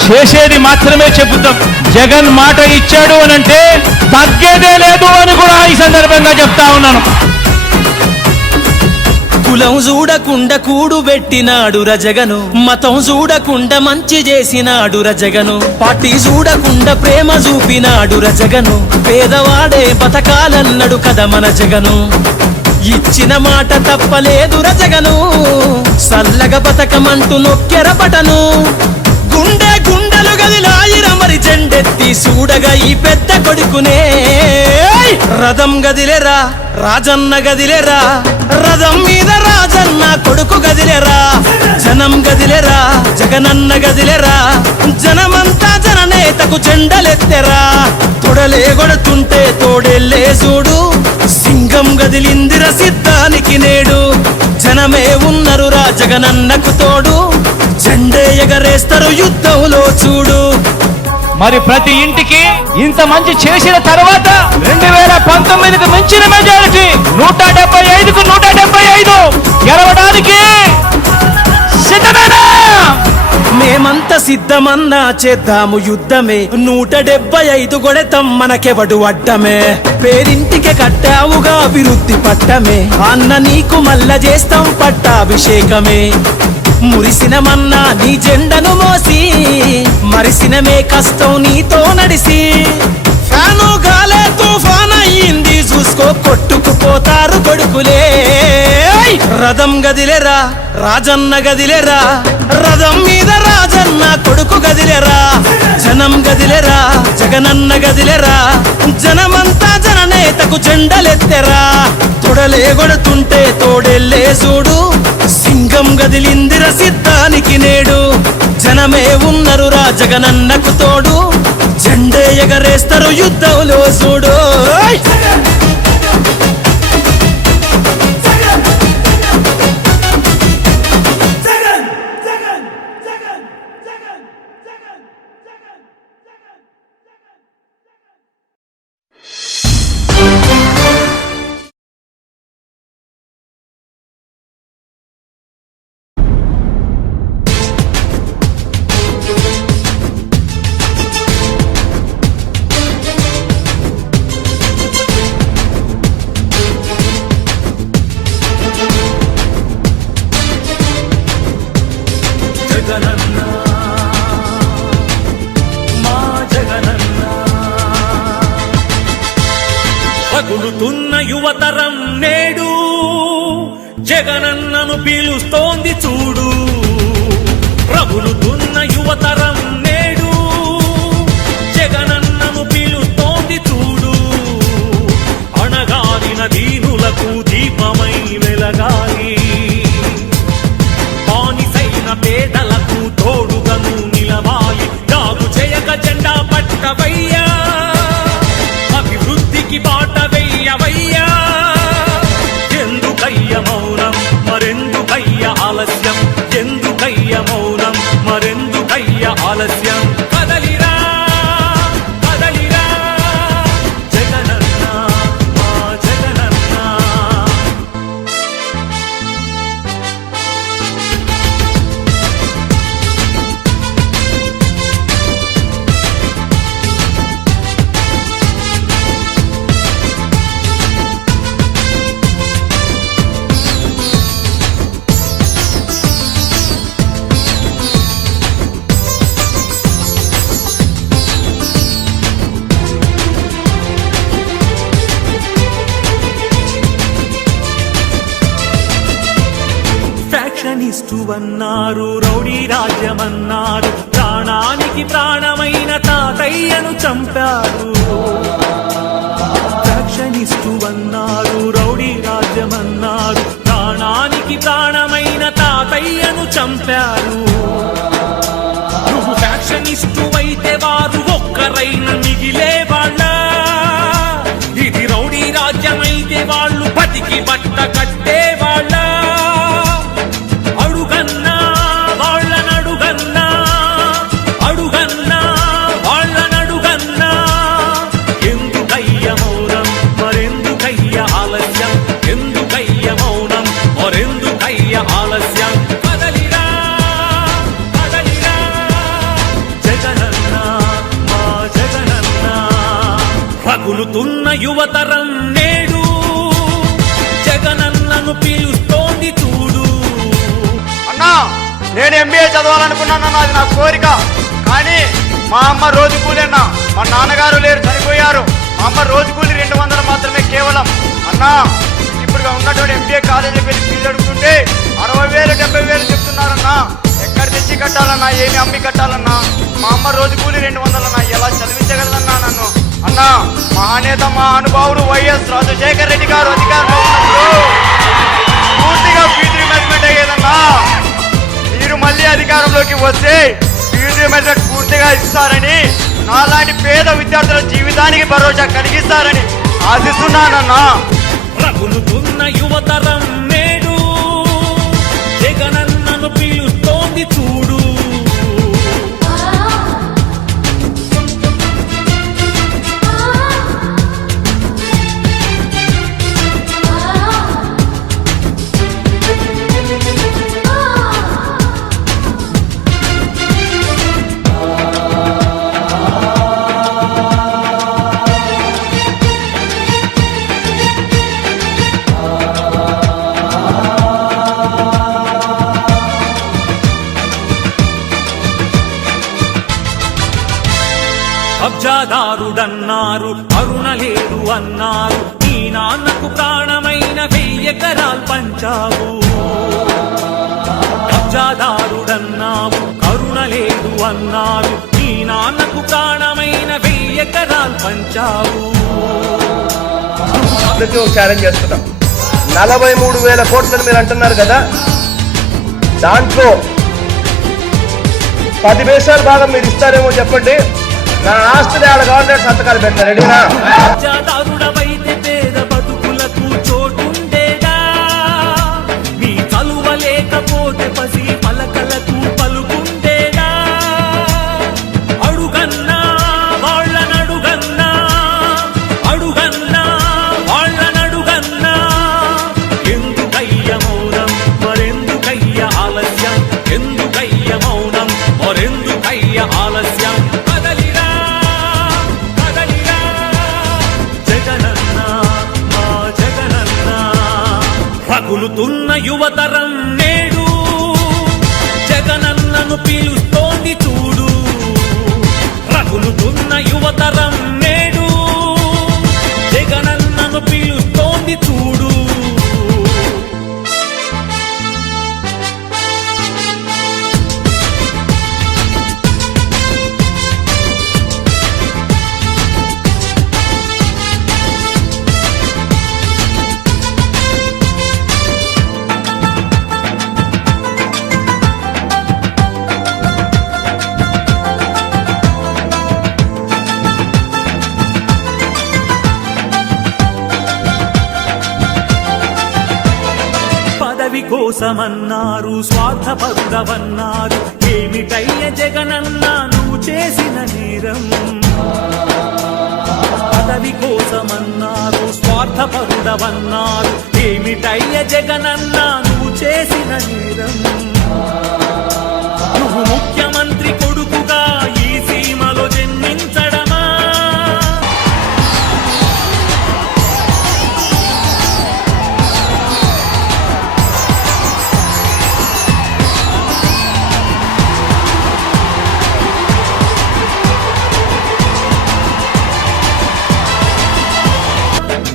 చేసేది మాత్రమే చెబుతాం. జగన్ మాట ఇచ్చాడు అనంటే తగ్గేదే లేదు అని కూడా ఈ సందర్భంగా చెప్తా ఉన్నాను. కులం చూడకుండా కూడు పెట్టినాడు రజగను, మతం చూడకుండా మంచి చేసినాడు రజగను, పార్టీ చూడకుండా ప్రేమ చూపినాడు రజగను. పేదవాడే బతకాలన్నాడు కదా మన జగను, ఇచ్చిన మాట తప్పలేదు రజగను. సల్లగ బతకమంటూ నొక్కెర బటను, గుండె గుండెలు గదిలాయిర మరి జెండెత్తి చూడగా ఈ పెద్ద కొడుకునే. రథం గదిలేరా రాజన్న గదిలేరా, రథం మీద రాజన్న కొడుకు గదిలేరా. జనం గదిలేరా జగనన్న గదిలేరా, జనమంతా జననేతకు జెండలెత్తెరా. తొడలేగొడుతుంటే తోడెల్లే చూడు, సింగం గదిలిందిర సిద్ధానికి నేడు జనమే ఉన్నరు రా జగనన్నకు తోడు జెండే ఎగరేస్తారు యుద్ధంలో చూడు. మరి ప్రతి ఇంటికి ఇంత మంచి చేసిన తర్వాత 2019కు మించిన మెజారిటీ 175కు 175 గెలవడానికి సిద్ధమేనా? మేమంతా సిద్ధమన్నా చేద్దాము యుద్ధమే 175 కొడతాం మనకెవడు అడ్డమే. పేరింటికి కట్టావుగా అభివృద్ధి పట్టమే అన్న నీకు మల్ల చేస్తాం పట్టాభిషేకమే. మురిసినమన్నా నీ జెండను మోసి మరిసినమే కష్టం నీతో నడిసి. ఫ్యాను గాలే తుఫాన్ అయ్యింది చూసుకో కొట్టుకుపోతారు కొడుకులే. రథం గదిలేరా రాజన్న గదిలేరా రథం మీద రాజన్న కొడుకు గదిలేరా. జనం గదిలేరా జగనన్న గదిలేరా జనమంతా జననేతకు జెండలెత్తెరా. తొడలే కొడుతుంటే తోడెల్లే చూడు సింగం గదిలిందిర సిద్ధానికి నేడు జనమే ఉన్నరు రా జగనన్నకు తోడు జెండే ఎగరేస్తారు యుద్ధంలో చూడు. పగులుతున్న యువతరం నేడు జగనన్నను పిలుస్తోంది చూడు. రగులుతున్న యువతరం నేడు జగనన్నను పిలుస్తోంది చూడు. అణగారిన దీనులకు దీపమై వెలగాలి బానిసైన పేదలకు తోడుగను నిలవాలి. జాగు చేయక జెండా పట్టవయ్యా అభివృద్ధికి బాట వెయ్యవయ్యా. ఎందుకయ్య మౌనం మరెందుకయ్య ఆలస్యం ఎందుకయ్య మౌనం మరెందుకయ్య ఆలస్యం. కదలిరా కదలిరా జగనన్న మా జగనన్న. ఫ్యాక్షనిస్టు అన్నారు రౌడీ రాజ్యమన్నారు ప్రాణానికి ప్రాణమైన తాతయ్యను చంపారు. ఫ్యాక్షనిస్టు అన్నారు రౌడీ రాజ్యమన్నారు ప్రాణానికి ప్రాణమైన తాతయ్యను చంపారు. నువ్వు ఫ్యాక్షనిస్టు అయితే వారు ఒక్కరైన మిగిలే వాళ్ళ. ఇది రౌడీ రాజ్యమైతే వాళ్ళు బతికి బట్ట కట్టే వాళ్ళ. అడుగన్నా వాళ్ళనడుగన్నా అడుగన్నా వాళ్ళనడుగన్నా. ఎందుకయ్య మౌనం మరెందుకయ్య ఆలస్యం ఎందుకయ్య మౌనం మరెందుకయ్య ఆలస్యం. కదలిరా కదలిరా జగనన్న మా జగనన్న. రగులుతున్న యువతరం నేడు జగనన్నను పిలుస్తోంది చూడు. అన్నా నేను ఎంబీఏ చదవాలనుకున్నానన్నా అది నా కోరిక. కానీ మా అమ్మ రోజు కూలన్నా మా నాన్నగారు లేరు చనిపోయారు. మా అమ్మ రోజు కూలి 200 మాత్రమే కేవలం. అన్నా ఇప్పుడు ఉన్నటువంటి ఎంబీఏ కాలేజీకి వెళ్ళి ఫీజు అడుగుతుంటే 60,000 70,000 చెప్తున్నారన్నా. ఎక్కడ తెచ్చి కట్టాలన్నా ఏమి అమ్మి కట్టాలన్నా? మా అమ్మ రోజు కూలి 200 అన్నా. ఎలా చదివించగలదన్నా నన్ను? అన్నా మహానేత మా అనుభావుడు వైఎస్ రాజశేఖర రెడ్డి గారు అధికారంలో ఉన్నప్పుడు పూర్తిగా ఫీజు రిమెంట్మెంట్ అయ్యేదన్నా. మీరు మళ్ళీ అధికారంలోకి వస్తే ఫీజు రిమెంట్మెంట్ పూర్తిగా ఇస్తారని నాలాంటి పేద విద్యార్థుల జీవితానికి భరోసా కలిగిస్తారని ఆశిస్తున్నానన్నా. రగులుతున్న యువతరం నేడు జగనన్నను పిలుస్తోంది చూడు. కబ్జాదారుడన్నారు, కరుణ లేదు అన్నారు, నీ నాన్నకు ప్రాణమైన 1000 ఎకరాలు పంచావు. కబ్జాదారుడన్నావు, కరుణ లేదు అన్నారు, నీ నాన్నకు ప్రాణమైన 1000 ఎకరాలు పంచావు. ఛాలెంజ్ చేస్తున్నాం. 43,000 కోట్లని మీరు అంటున్నారు కదా, దాంట్లో 10 పైసలు భాగం మీరు ఇస్తారేమో చెప్పండి. నా ఆస్తిని ఆడ గవర్నమెంట్ సంతకాలు పెట్టారు. రెడీనా? కబ్జాదారుడవైతే పేద బతుకులకు చోటుండేదా, నీ చలువ లేకపోతే పసి పలకలకు పలుకుండేదా. అడుగన్నా వాళ్ళనడుగన్నా, అడుగన్నా వాళ్ళనడుగన్నా, ఎందుకయ్య మౌనం మరెందుకయ్య ఆలస్యం, ఎందుకయ్య మౌనం మరెందుకయ్య ఆలస్యం. కదలిరా కదలిరా జగనన్న మా జగనన్న. రగులుతున్న యువతరం నేడు జగనన్నను పిలుస్తోంది చూడు. రగులుతున్న యువతరం నేడు జగనన్నను పిలుస్తోంది చూడు. పదవి కోసమన్నారు, స్వార్థపరుడవన్నారు, ఏమిటయ్య జగనన్న నువ్వు చేసిన నేరం. పదవి కోసమన్నారు, స్వార్థపరుడవన్నారు, ఏమిటయ్య జగనన్న నువ్వు చేసిన నేరం. నువ్వు ముఖ్యమంత్రి కొడుకుగా ఈ సీమలో జన్మించడమా,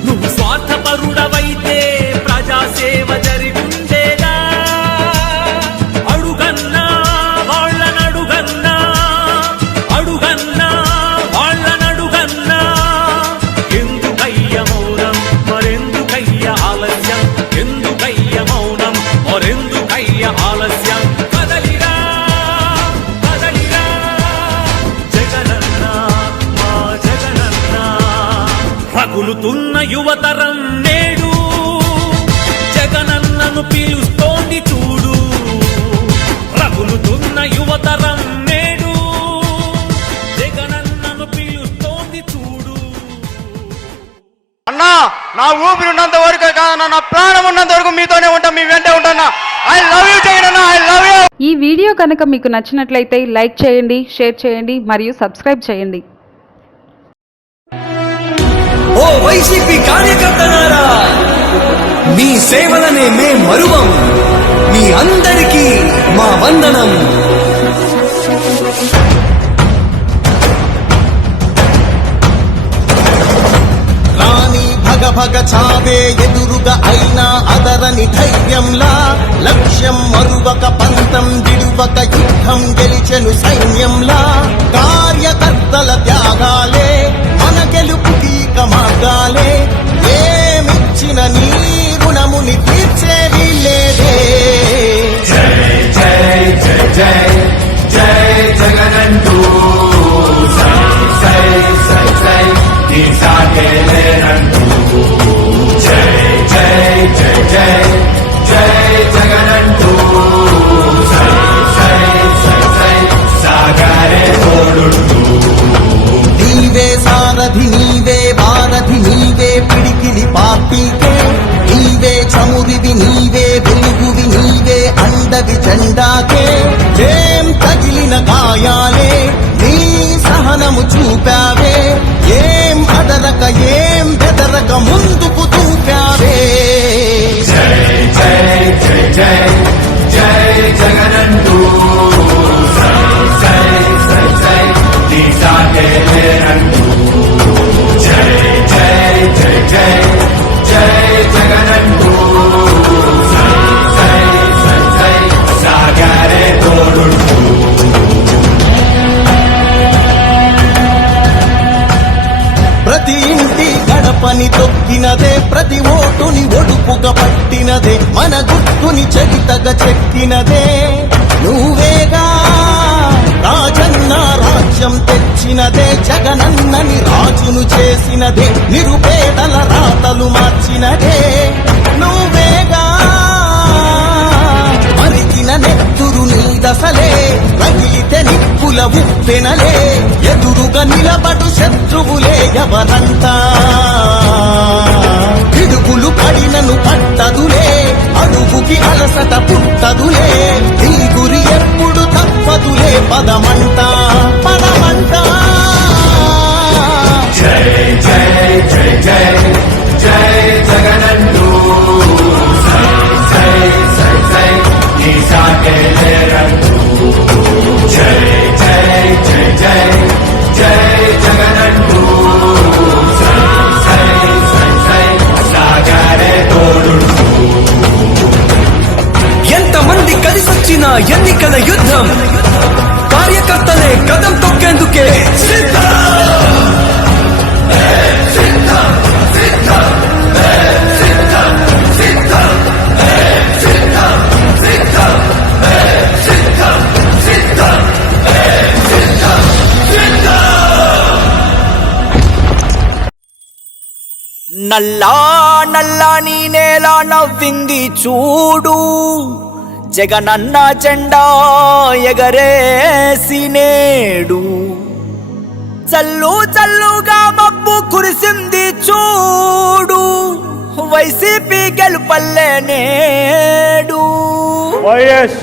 నువ్వు స్వార్థపరుడవైతే ప్రజాసేవ జరిగుండేదా. అడుగన్నా వాళ్ళనడుగన్నా, అడుగన్నా వాళ్ళనడుగన్నా, ఎందుకయ్య మౌనం మరెందుకయ్య ఆలస్యం, ఎందుకయ్య మౌనం మరెందుకయ్య ఆలస్యం. కదలిరా కదలిరా జగనన్న మా జగనన్న. రగులుతున్న యువతరం నేడు జగనన్నను పిలుస్తోంది చూడు. రగులుతున్న యువతరం నేడు జగనన్నను పిలుస్తోంది చూడు. అన్నా నా ఊపిరి ఉన్నంత వరకు కాదన్నా, నా ప్రాణం ఉన్నంత వరకు మీతోనే ఉంటా, మీ వెంటే ఉంటానా. I love you Jagananna, I love you. ఈ వీడియో కనుక మీకు నచ్చినట్లయితే లైక్ చేయండి, షేర్ చేయండి మరియు సబ్స్క్రైబ్ చేయండి. ఓ వైసీపీ కార్యకర్తలారా, మీ సేవలనే మే మరువం. మీ అందరికీ మా వందనం. రాణి భగ భగ చావే ఎదురుగా అయినా అదరని ధైర్యంలా, లక్ష్యం మరువక పంతం విడువక యుద్ధం గెలిచెను సైన్యంలా. కార్యకర్తల త్యాగాలే మన గెలుపుకి మార్గాలే, ఏమిచ్చిన నీ రుణముని తీర్చేది లేదే. జై జై జై జై జై జగనంటూ సై సై సై సై నీ సాగే లేనంటూ. జై జై పార్టీకే నీవే చమురివి నీవే వెలుగువి నీవే అండవి జెండాకే ఏం తగిలిన గాయాలే నీ సహనము చూపావే ఏం అదరక ఏం బెదరక ముందుకు దూపావే జై జై జై జై జై జగనంటూ సై సై సై సై నీ సాగే లేరంటూ జై జై జై జై జై జగనంటూ సై సై సై సై సాగారే తోడుంటూ ప్రతి ఇంటి గడపని తొక్కినదే ప్రతి ఓటుని ఒడుపుగా పట్టినదే మన గుర్తుని చరితగా చెక్కినదే నువ్వేగా రాజన్న రాజ్యం తెచ్చినదే జగనన్నని రాజును చేసినదే నిరుపేదల రాతలు మార్చినదే నువ్వేగా మరిగిన నెత్తురు నీదసలే రగిలితే నిప్పుల ఉప్పెనలే ఎదురుగా నిలబడు శత్రువులే ఎవరంతా పిడుగులు పడినను పట్టదులే అడుగుకి అలసట పుట్టదులే నీ గురి ఎప్పుడు తప్పదులే పదమంట పదమంట జై జై జై జై జై జగనంటూ సై సై సై సై నీ సాగే లేరంటూ జై జై జై జై జై జగనంటూ సై సై సై సై సాగారే తోడుంటూ ఎంతమంది కలిసొచ్చిన ఎన్నికల యుద్ధం కార్యకర్తలే కదం తొక్కేందుకే సిద్ధం నల్లా నల్లా నీ నేల నవ్వింది చూడు జగనన్న జెండా ఎగరేసి నేడు చల్లు చల్లుగా మబ్బు కురిసింది చూడు వైసీపీ గెలుపల్లే నేడు వైఎస్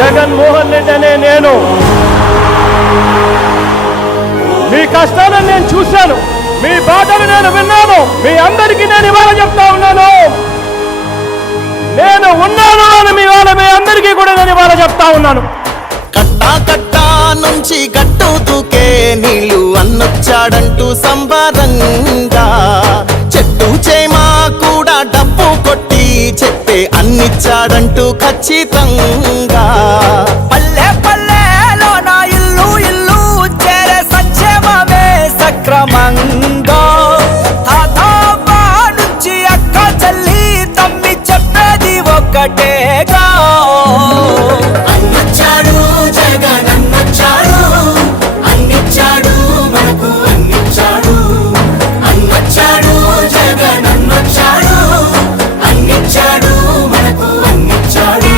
జగన్మోహన్ రెడ్డి అనే నేను మీ కష్టాలను నేను చూశాను, మీ బాధలు నేను విన్నాను. మీ అందరికీ నేను ఇవాళ చెప్తా ఉన్నాను, నేను ఉన్నాను అని మీ అందరికీ కూడా నేను ఇవాళ చెప్తా ఉన్నాను. కట్టా కట్టా నుంచి గట్టు దూకే నీళ్ళు అన్నొచ్చాడంటూ సంబరంగా చెట్టు చేమా కూడా డబ్బు కొట్టి చెప్పే అన్నిచ్చాడంటూ ఖచ్చితంగా పల్లె పల్లెలో నా ఇల్లు ఇల్లు చేరే సంక్షేమమే సక్రమంగా తాతాబా నుంచి అక్క చెల్లి తమ్మి చెప్పేది ఒక్కటేగా అన్నొచ్చాడు జగన్ అన్నొచ్చాడు అన్నిచ్చాడు మనకు అన్నిచ్చాడు అన్నొచ్చాడు జగన్ అన్నొచ్చాడు అన్నిచ్చాడు మనకు అన్నిచ్చాడు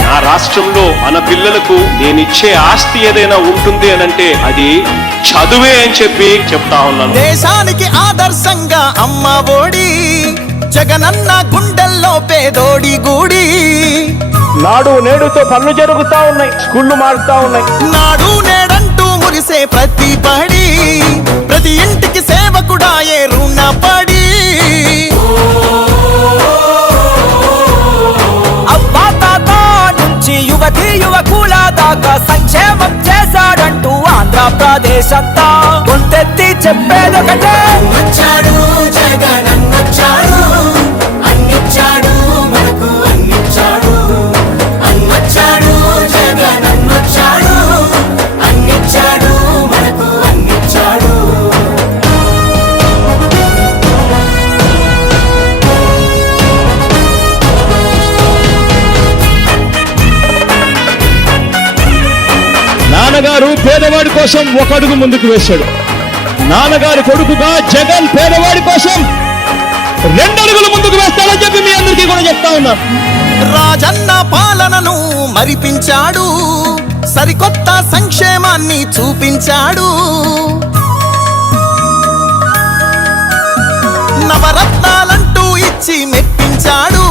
నా రాష్ట్రంలో మన పిల్లలకు నేనిచ్చే ఆస్తి ఏదైనా ఉంటుంది అనంటే అది చదువే అని చెప్పి చెప్తా ఉన్నాను. దేశానికి ఆదర్శంగా అమ్మ ఒడి జగనన్న గుండెల్లో పేదోడి గుడి నాడు నేడుతో పనులు జరుగుతా ఉన్నాయి, స్కూళ్ళు మారుతా ఉన్నాయి. నాడు నేడంటూ మురిసే ప్రతి పడి ప్రతి ఇంటికి సేవకుడాయే రుణపడి అబ్బా తాత నుంచి యువతి యువకుల దాకా సంక్షేమం చేశాడంటూ ఆంధ్రప్రదేశ్ అంతా గొంతెత్తి చెప్పేదొకటే అన్నొచ్చాడు జగన్ అన్నొచ్చాడు అన్నిచ్చాడు మనకు అన్నిచ్చాడు అన్నొచ్చాడు జగన్ అన్నొచ్చాడు అన్నిచ్చాడు మనకు అన్నిచ్చాడు నాన్నగారు పేదవాడి కోసం ఒక అడుగు ముందుకు వేశాడు. నాన్నగారి కొడుకుగా జగన్ పేదవాడి కోసం 2 అడుగులు ముందుకు వేస్తాడని చెప్పి మీ అందరికీ కూడా చెప్తా ఉన్నా. రాజన్న పాలనను మరిపించాడు, సరికొత్త సంక్షేమాన్ని చూపించాడు. నవరత్నాలంటూ ఇచ్చి మెప్పించాడు,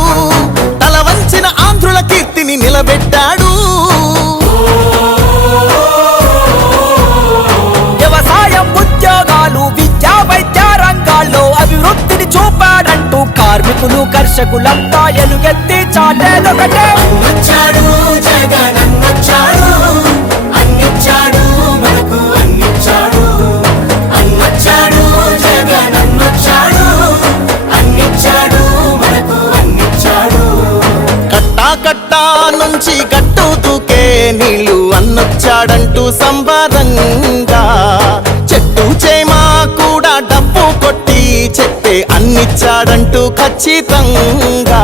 తల వంచిన ఆంధ్రుల కీర్తిని నిలబెట్టాడు. వ్యవసాయం, ఉద్యోగాలు, విద్యా వైద్య రంగాల్లో అభివృద్ధిని చూపాడంటూ కార్మికులు కర్షకులంతా ఎలుగెత్తి చాటేదొకటే. అన్నొచ్చాడు జగనన్నొచ్చాడు, అన్నిచ్చాడు మనకు అన్నిచ్చాడు. అన్నొచ్చాడు జగనన్నొచ్చాడు, అన్నిచ్చాడు మనకు అన్నిచ్చాడు. కట్టా కట్టా నుంచి గట్టు దూకే నీళ్లు అన్నొచ్చాడంటూ సంబరంగా, చెట్టు చేమా కూడా డప్పు కొట్టి చెప్పే అన్నిచ్చాడంటూ ఖచ్చితంగా.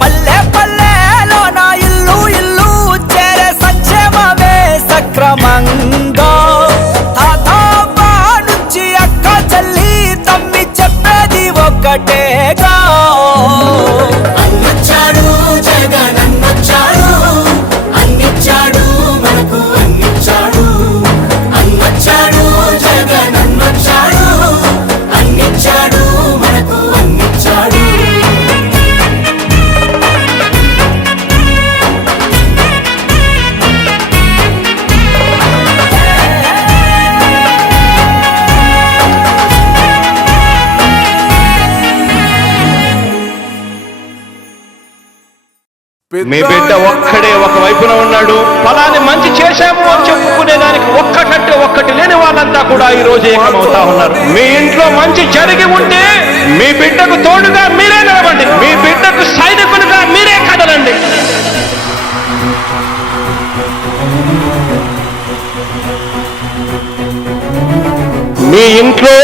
పల్లె పల్లెలో నా ఇల్లు ఇల్లు చేరే సంక్షేమమే సక్రమంగా. తాతవ్వ నుంచి అక్క చెల్లి తమ్మి చెప్పేది ఒక్కటేగా. అన్నొచ్చాడు జగనన్నొచ్చాడు, అన్నిచ్చాడు మనకు అన్నిచ్చాడు. అన్నొచ్చాడు జగనన్నొచ్చాడు, అన్నిచ్చాడు మనకు అన్నిచ్చాడు. మీ బిడ్డ ఒక్కడే ఒక వైపున ఉన్నాడు. ఫలాన్ని మంచి చేశాము అని చెప్పుకునేదానికి ఒక్కటంటే ఒక్కటి లేని వాళ్ళంతా కూడా ఈ రోజు ఏకమవుతా ఉన్నారు. మీ ఇంట్లో మంచి జరిగి ఉంటే మీ బిడ్డకు తోడుగా మీరే నిలవండి, మీ బిడ్డకు సైనికులుగా మీరే కదలండి. మీ ఇంట్లో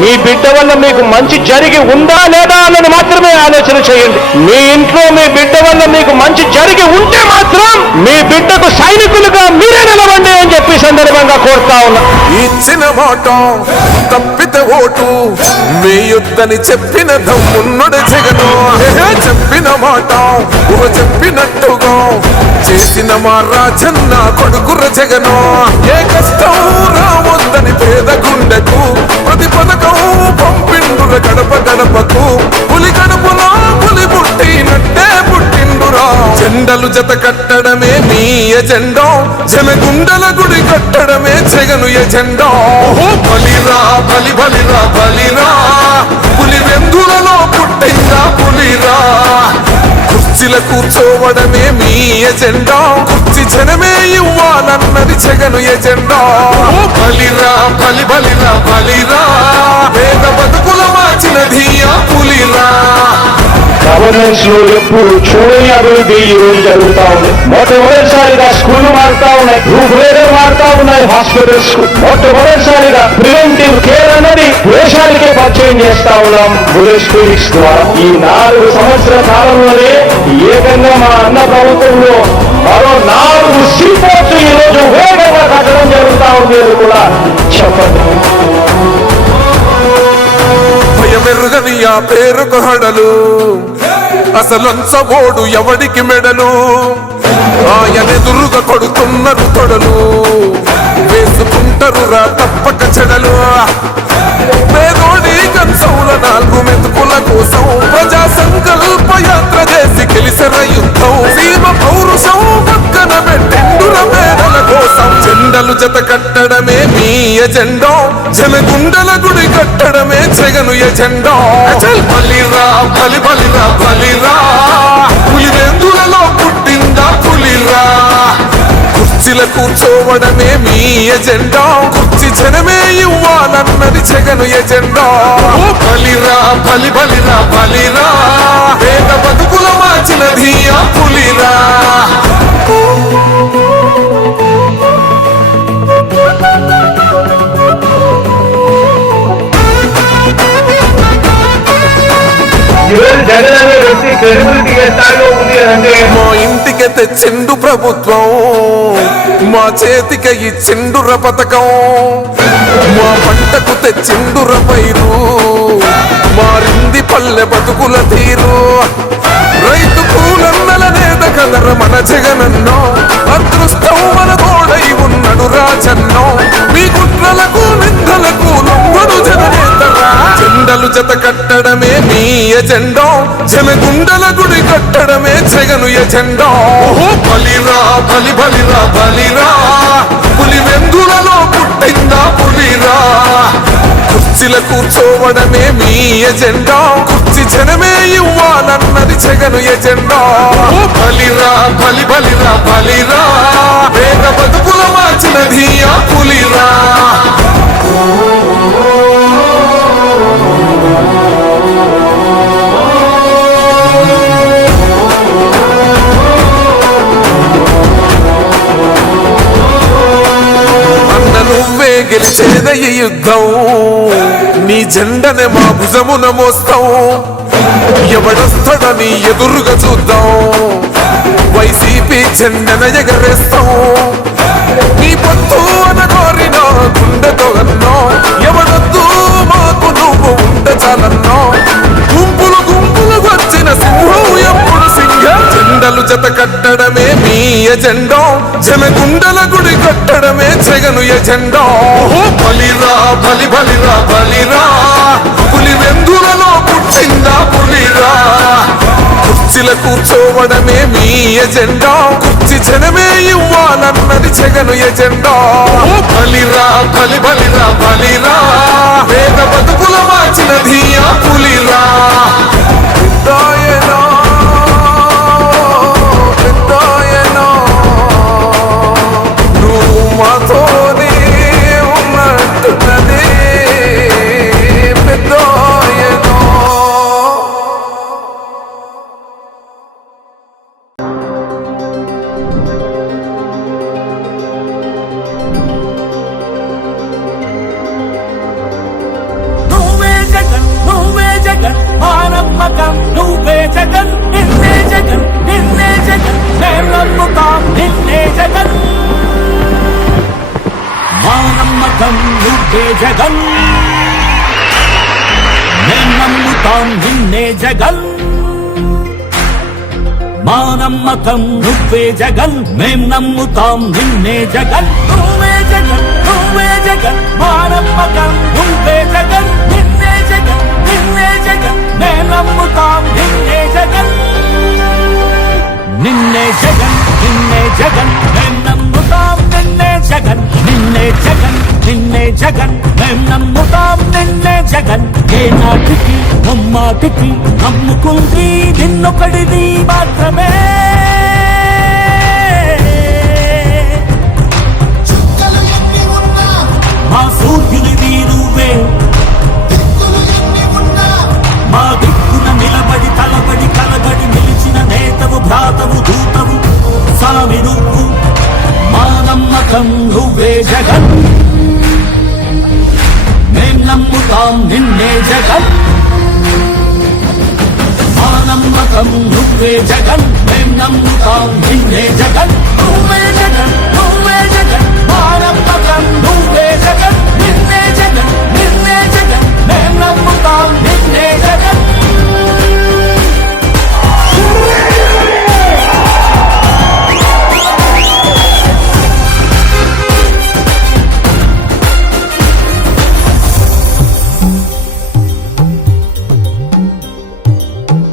మీ బిడ్డ వల్ల మీకు మంచి జరిగి ఉందా లేదా అన్నది మాత్రమే ఆలోచన చేయండి. మీ ఇంట్లో మీ బిడ్డ వల్ల మీకు మంచి జరిగి ఉంటే మాత్రం మీ బిడ్డకు సైనికులుగా మీరే నిలవండి అని చెప్పి సందర్భంగా కోరుతా ఉన్నా. ఇచ్చిన మాట తప్పితే ఓటు మీ యుద్ధని చెప్పిన దమ్మున్నడు జగను. చెప్పిన మాట చెప్పినట్టుగా చేసిన మా రాజన్న కొడుకుర జగను. ఏ కష్టం రావద్దని పేద గుండెకు ప్రతి పథకం పంపిండుర గడప గడపకు. పులి గడపలో పులి పుట్టినట్టే పుట్టిండురా. జెండలు జత కట్టడమే మీ ఎజెండా, జనగుండల గుడి కట్టడమే జగను ఎజెండా. బలిరా బలి బలిరా బలిరా, పులి వెందులలో పుట్టిందా పులిరా. కుర్చీల కూర్చోవడమే మీ ఎజెండా, కుర్చీ జనమే ఇవ్వాలన్నది జగను ఎజెండా. బలిరా బలి బలిరా బలిరా, పేద బతుకుల మార్చినది ఆ పులిరా. గవర్నెన్స్ లో ఎప్పుడు చూడని అభివృద్ధి ఈ రోజు జరుగుతా ఉంది. మొట్టమొదటిసారిగా స్కూళ్లు మారుతా ఉన్నాయి, రూపురేఖలు మారుతా ఉన్నాయి, హాస్పిటల్స్ కు మొట్టమొదటిసారిగా ప్రివెంటివ్ కేర్ అన్నది దేశానికే పరిచయం చేస్తా ఉన్నాం బుల్లెట్ క్లినిక్స్ ద్వారా. ఈ 4 సంవత్సరాల కాలంలోనే ఏకంగా మా అన్న ప్రభుత్వంలో మరో 4 సీపోర్ట్స్ ఈ రోజు వేగంగా కట్టడం జరుగుతా ఉంది అని కూడా చెప్పండి. భయమెరుగని ఆ పేరుకు హడలు, అసలంచబోడు ఎవడికి మెడలు. ఆయనెదురుగా కొడుతున్నారు తొడలు, వేసుకుంటారు రా తప్పక చెడలు. పేదోడి కంచంల 4 మెతుకుల కోసం ప్రజా సంకల్ప యాత్ర చేసి గెలిసిన యుద్ధం. సీమ పౌరుషం పక్కన పెట్టిండుర పేదల కోసం. జెండలు జత కట్టడమే మీ ఎజెండా, జనగుండల గుడి కట్టడమే జగను ఎజెండా. బలిరా బలి బలిరా బలిరా, పులి వెందులలో పుట్టిందా పులిరా. కుర్చీల కూర్చోవడమే మీ ఎజెండా, కుర్చీ జనమే ఇవ్వాలన్నది జగను ఎజెండా. బలిరా బలి బలిరా బలిరా, పేద బతుకుల మార్చినది ఆ పులిరా. జగన్ అనే వ్యక్తి క్రెడిబిలిటీ ఏ స్థాయిలో ఉంది అంటే మా ఇంటికి తెచ్చిండు ప్రభుత్వం, మా చేతిక ఇచ్చిండుర పథకం. మా పంటకు తెచ్చిండుర పైరు, మారింది పల్లె బతుకుల తీరు. రైతు కూలన్నల నేత కదర మన జగనన్నో, అదృష్టం మన తోడై ఉన్నడు రాజన్నో. మీ కుట్రలకు నిందలకు లొంగడు జననేతరా. జెండలు జత కట్టడమే మీ ఎజెండా, జనగుండల గుడి కట్టడమే జగను ఎజెండా. బలిరా బలి బలిరా బలిరా, పులి వెందులలో పుట్టిందా పులిరా. కుర్చీల కూర్చోవడమే మీ ఎజెండా, కుర్చీ జనమే ఇవ్వాలన్నది జగను ఎజెండా. బలిరా బలి బలిరా బలిరా, వేగ బతుకుల మార్చినది ఆ పులిరా. నువ్వే గెలిచేద ఈ యుద్ధం, నీ జెండనే మా భుజమున మోస్తాం. ఎవడొస్తాడని ఎదురుగా చూద్దాం, వైసీపీ జెండన ఎగరేస్తాం. నీ పొత్తు అనగోరిన గుండెతో అన్నో, ఎవడొద్దు మాకు నువ్వు ఉండ చాలన్నో. గుంపులు గుంపులు వచ్చిన సింహం ఎప్పుడు సింహం. జెండలు జత కట్టడమే మీ ఎజెండా, జనగుండల గుడి కట్టడమే జగను ఎజెండా. బలిరా బలి బలిరా బలిరా, పులి వెందులలో పుట్టిందా పులిరా. కుర్చీల కూర్చోవడమే మీ ఎజెండా, కుర్చీ జనమే ఇవ్వాలన్నది జగను ఎజెండా. బలిరా బలి బలిరా బలిరా, వేద బతుకుల మార్చినది ఆ పులిరా. పెద్దాయనా పెద్దాయనా, నువ్వు మాతోనే ఉన్నట్టున్నది పెద్దాయనా. నువ్వే జగన్ నువ్వే జగన్ మా నమ్మకం, నువ్వే జగన్ నిన్నే జగన్ నిన్నే జగన్ మేం నమ్ముతాం నిన్నే జగన్. మా నమ్మకం నువ్వే జగన్, మేం నమ్ముతాం నిన్నే జగన్. మా నమ్మకం నువ్వే జగన్, మేం నమ్ముతాం నిన్నే జగన్. నువ్వే జగన్ నువ్వే జగన్ మా నమ్మకం, నువ్వే జగన్ నిన్నే జగన్ నిన్నే జగన్ మేం నమ్ముతాం నిన్నే జగన్. నిన్నే జగన్ నిన్నే జగన్ మేం నమ్ముతాం నిన్నే జగన్ నిన్నే జగన్ నిన్నే జగన్ మేం నమ్ముతాం నిన్నే జగన్. ఏ నాటికి నమ్మాటికి నమ్ముకుంది నిన్నొకడిది మాత్రమే. మా సూర్యునివి నువ్వే, మా దిక్కున నిలబడి తలబడి కలబడి నిలిచిన నేతవు భ్రాతవు దూతవు సామి నువ్వు. మా నమ్మకం నువ్వే జగన్, మేం నమ్ముతాం నిన్నే జగన్. మా నమ్మకం నువ్వే జగన్, మేం నమ్ముతాం నిన్నే జగన్. నువ్వే జగన్ నువ్వే జగన్ మా నమ్మకం, నువ్వే జగన్ నిన్నే జగన్ నిన్నే జగన్ మేం నమ్ముతాం నిన్నే జగన్.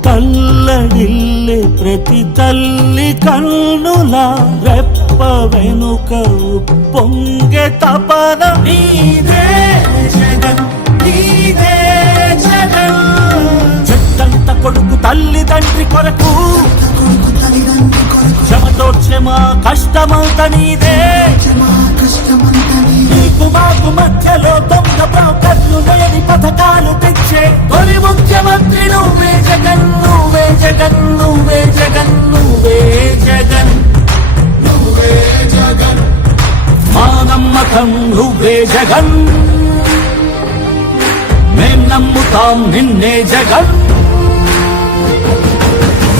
తల్లడిల్లే ప్రతి తల్లి కన్నుల రెప్ప వెనుక పొంగే తపన నీదే జగన్ నీదే జగన్. చెట్టంత కొడుకు తల్లి తండ్రి కొరకు, క్షమతోర్చే మా కష్టమంత నీదే. నీకు మాకు మధ్యలో దొంగ బ్రోకర్లు లేని పథకాలు తెచ్చే తొలి ముఖ్యమంత్రి నువ్వే జగన్ నువ్వే జగన్ నువ్వే జగన్ నువ్వే జగన్ నువ్వే జగన్. మా నమ్మకం నువ్వే జగన్, మేం నమ్ముతాం నిన్నే జగన్.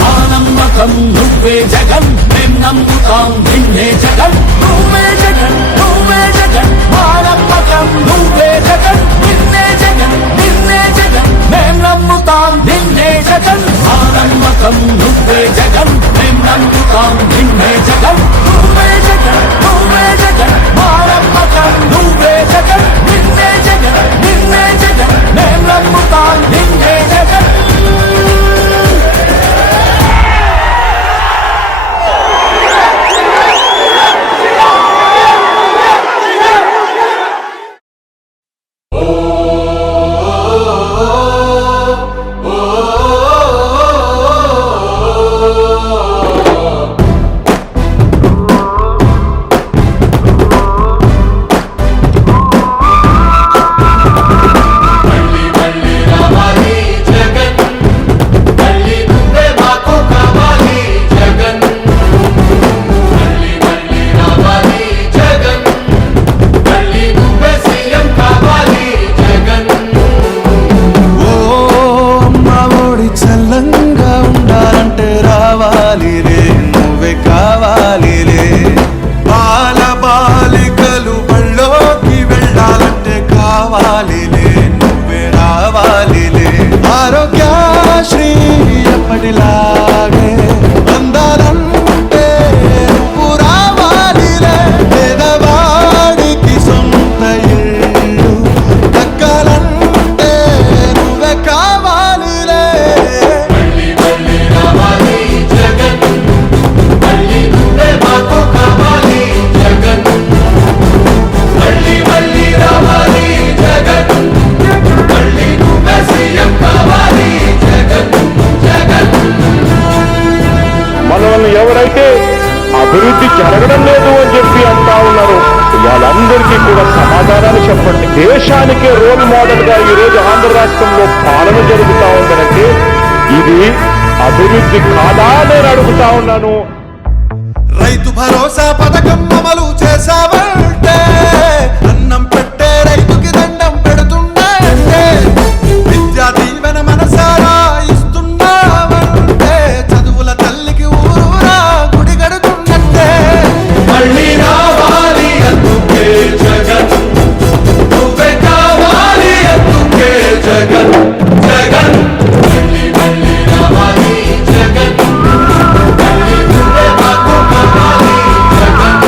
మా నమ్మకం నువ్వే జగన్, మేం నమ్ముతాం నిన్నే జగన్ నువ్వే జగన్ నువ్వే జగన్ మా నమ్మకం నువ్వే జగన్ నిన్నే జగన్ నిన్నే జగన్ మేం నమ్ముతాం నిన్నే జగన్ మా నమ్మకం నువ్వే జగన్ మేం నమ్ముతాం నిన్నే జగన్ నువ్వే జగన్ నువ్వే జగన్ మా నమ్మకం నువ్వే జగన్ నిన్నే జగన్ నిన్నే జగన్ మేం నమ్ముతాం నిన్నే జగన్ అభివృద్ధి జరగడం లేదు అని చెప్పి అంటా ఉన్నారు. వాళ్ళందరికీ కూడా సమాధానాలు చెప్పండి. దేశానికే రోల్ మోడల్ గా ఈ రోజు ఆంధ్ర రాష్ట్రంలో పాలన జరుగుతా ఉందనంటే ఇది అభివృద్ధి కాదా నేను అడుగుతా ఉన్నాను. రైతు భరోసా పథకం అమలు చేసావంటే అన్నం పెట్టే రైతుకి దండం పెడుతున్నాయంటే విద్యా దీవెన మనసారా ఇస్తున్నావంటే చదువుల తల్లికి ఊరూరా గుడి గడుతున్నట్టే మళ్ళీ రావాలి అందుకే జగన్ నువ్వే కావాలి అందుకే జగన్ జగన్ మళ్ళీ మళ్ళీ రావాలి జగన్ మళ్ళీ నువ్వే మాకు కావాలి జగన్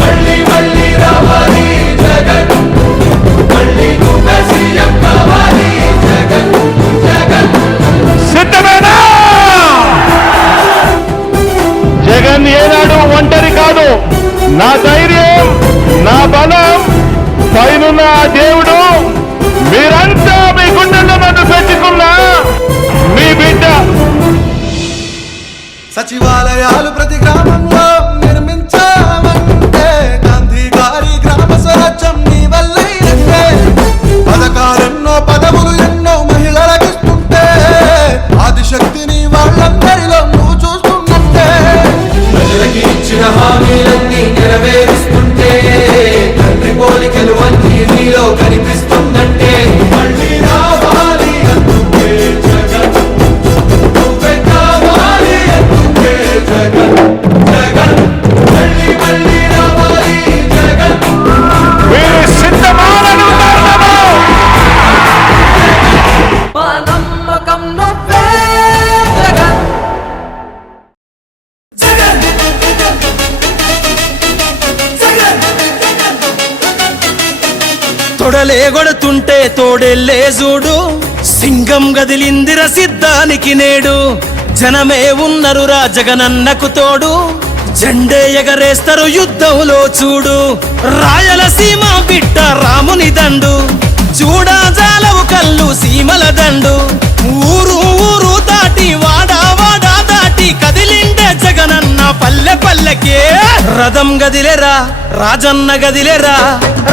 మళ్ళీ మళ్ళీ రావాలి జగన్ మళ్ళీ నువ్వే సీఎం కావాలి జగన్ జగన్ సిద్ధమేనా? జగన్ ఏనాడు ఒంటరి కాదు. నా ధైర్యం, నా బలం పైనున్న ఆ దేవుడు, మీరంతా మీ గుండెల్లో నన్ను పెట్టుకున్న మీ బిడ్డ. సచివాలయాలు ప్రతి గ్రామంలో నిర్మించామంటే గాంధీ గారి గ్రామ స్వరాజ్యం నీ వల్లైనట్టే పథకాలెన్నో పదవులు ఎన్నో మహిళలకిస్తుంటే ఆదిశక్తిని వాళ్ళందరిలో నువ్వు చూస్తున్నట్టే ప్రజలకి ఇచ్చిన హామీలన్నీ నెరవేరుస్తుంటే తండ్రి పోలికలు అన్నీ నీలో కనిపిస్తుందంటే మళ్ళీ రావాలి అందుకే జగన్ నువ్వే కావాలి అందుకే జగన్ జగన్ మళ్ళీ మళ్ళీ రావాలి జగన్ మీరు సిద్ధమాలను మా నమ్మకం నువ్వే జగన్ జగన్ జగన్ తొడలే కొడుతుంటే తోడెల్లే చూడు సింగం గదిలిందిర సిద్ధానికి నేడు జనమే ఉన్నరురా జగనన్నకు తోడు జెండే ఎగరేస్తారు యుద్ధంలో చూడు రాయలసీమ బిడ్డ రాముని దండు చూడా జాలవు కళ్ళు సీమల దండు ఊరు ఊరు దాటి వాడా వాడా దాటి కదిలిండే జగనన్న పల్లె పల్లెకే రథం గదిలేరా రాజన్న గదిలేరా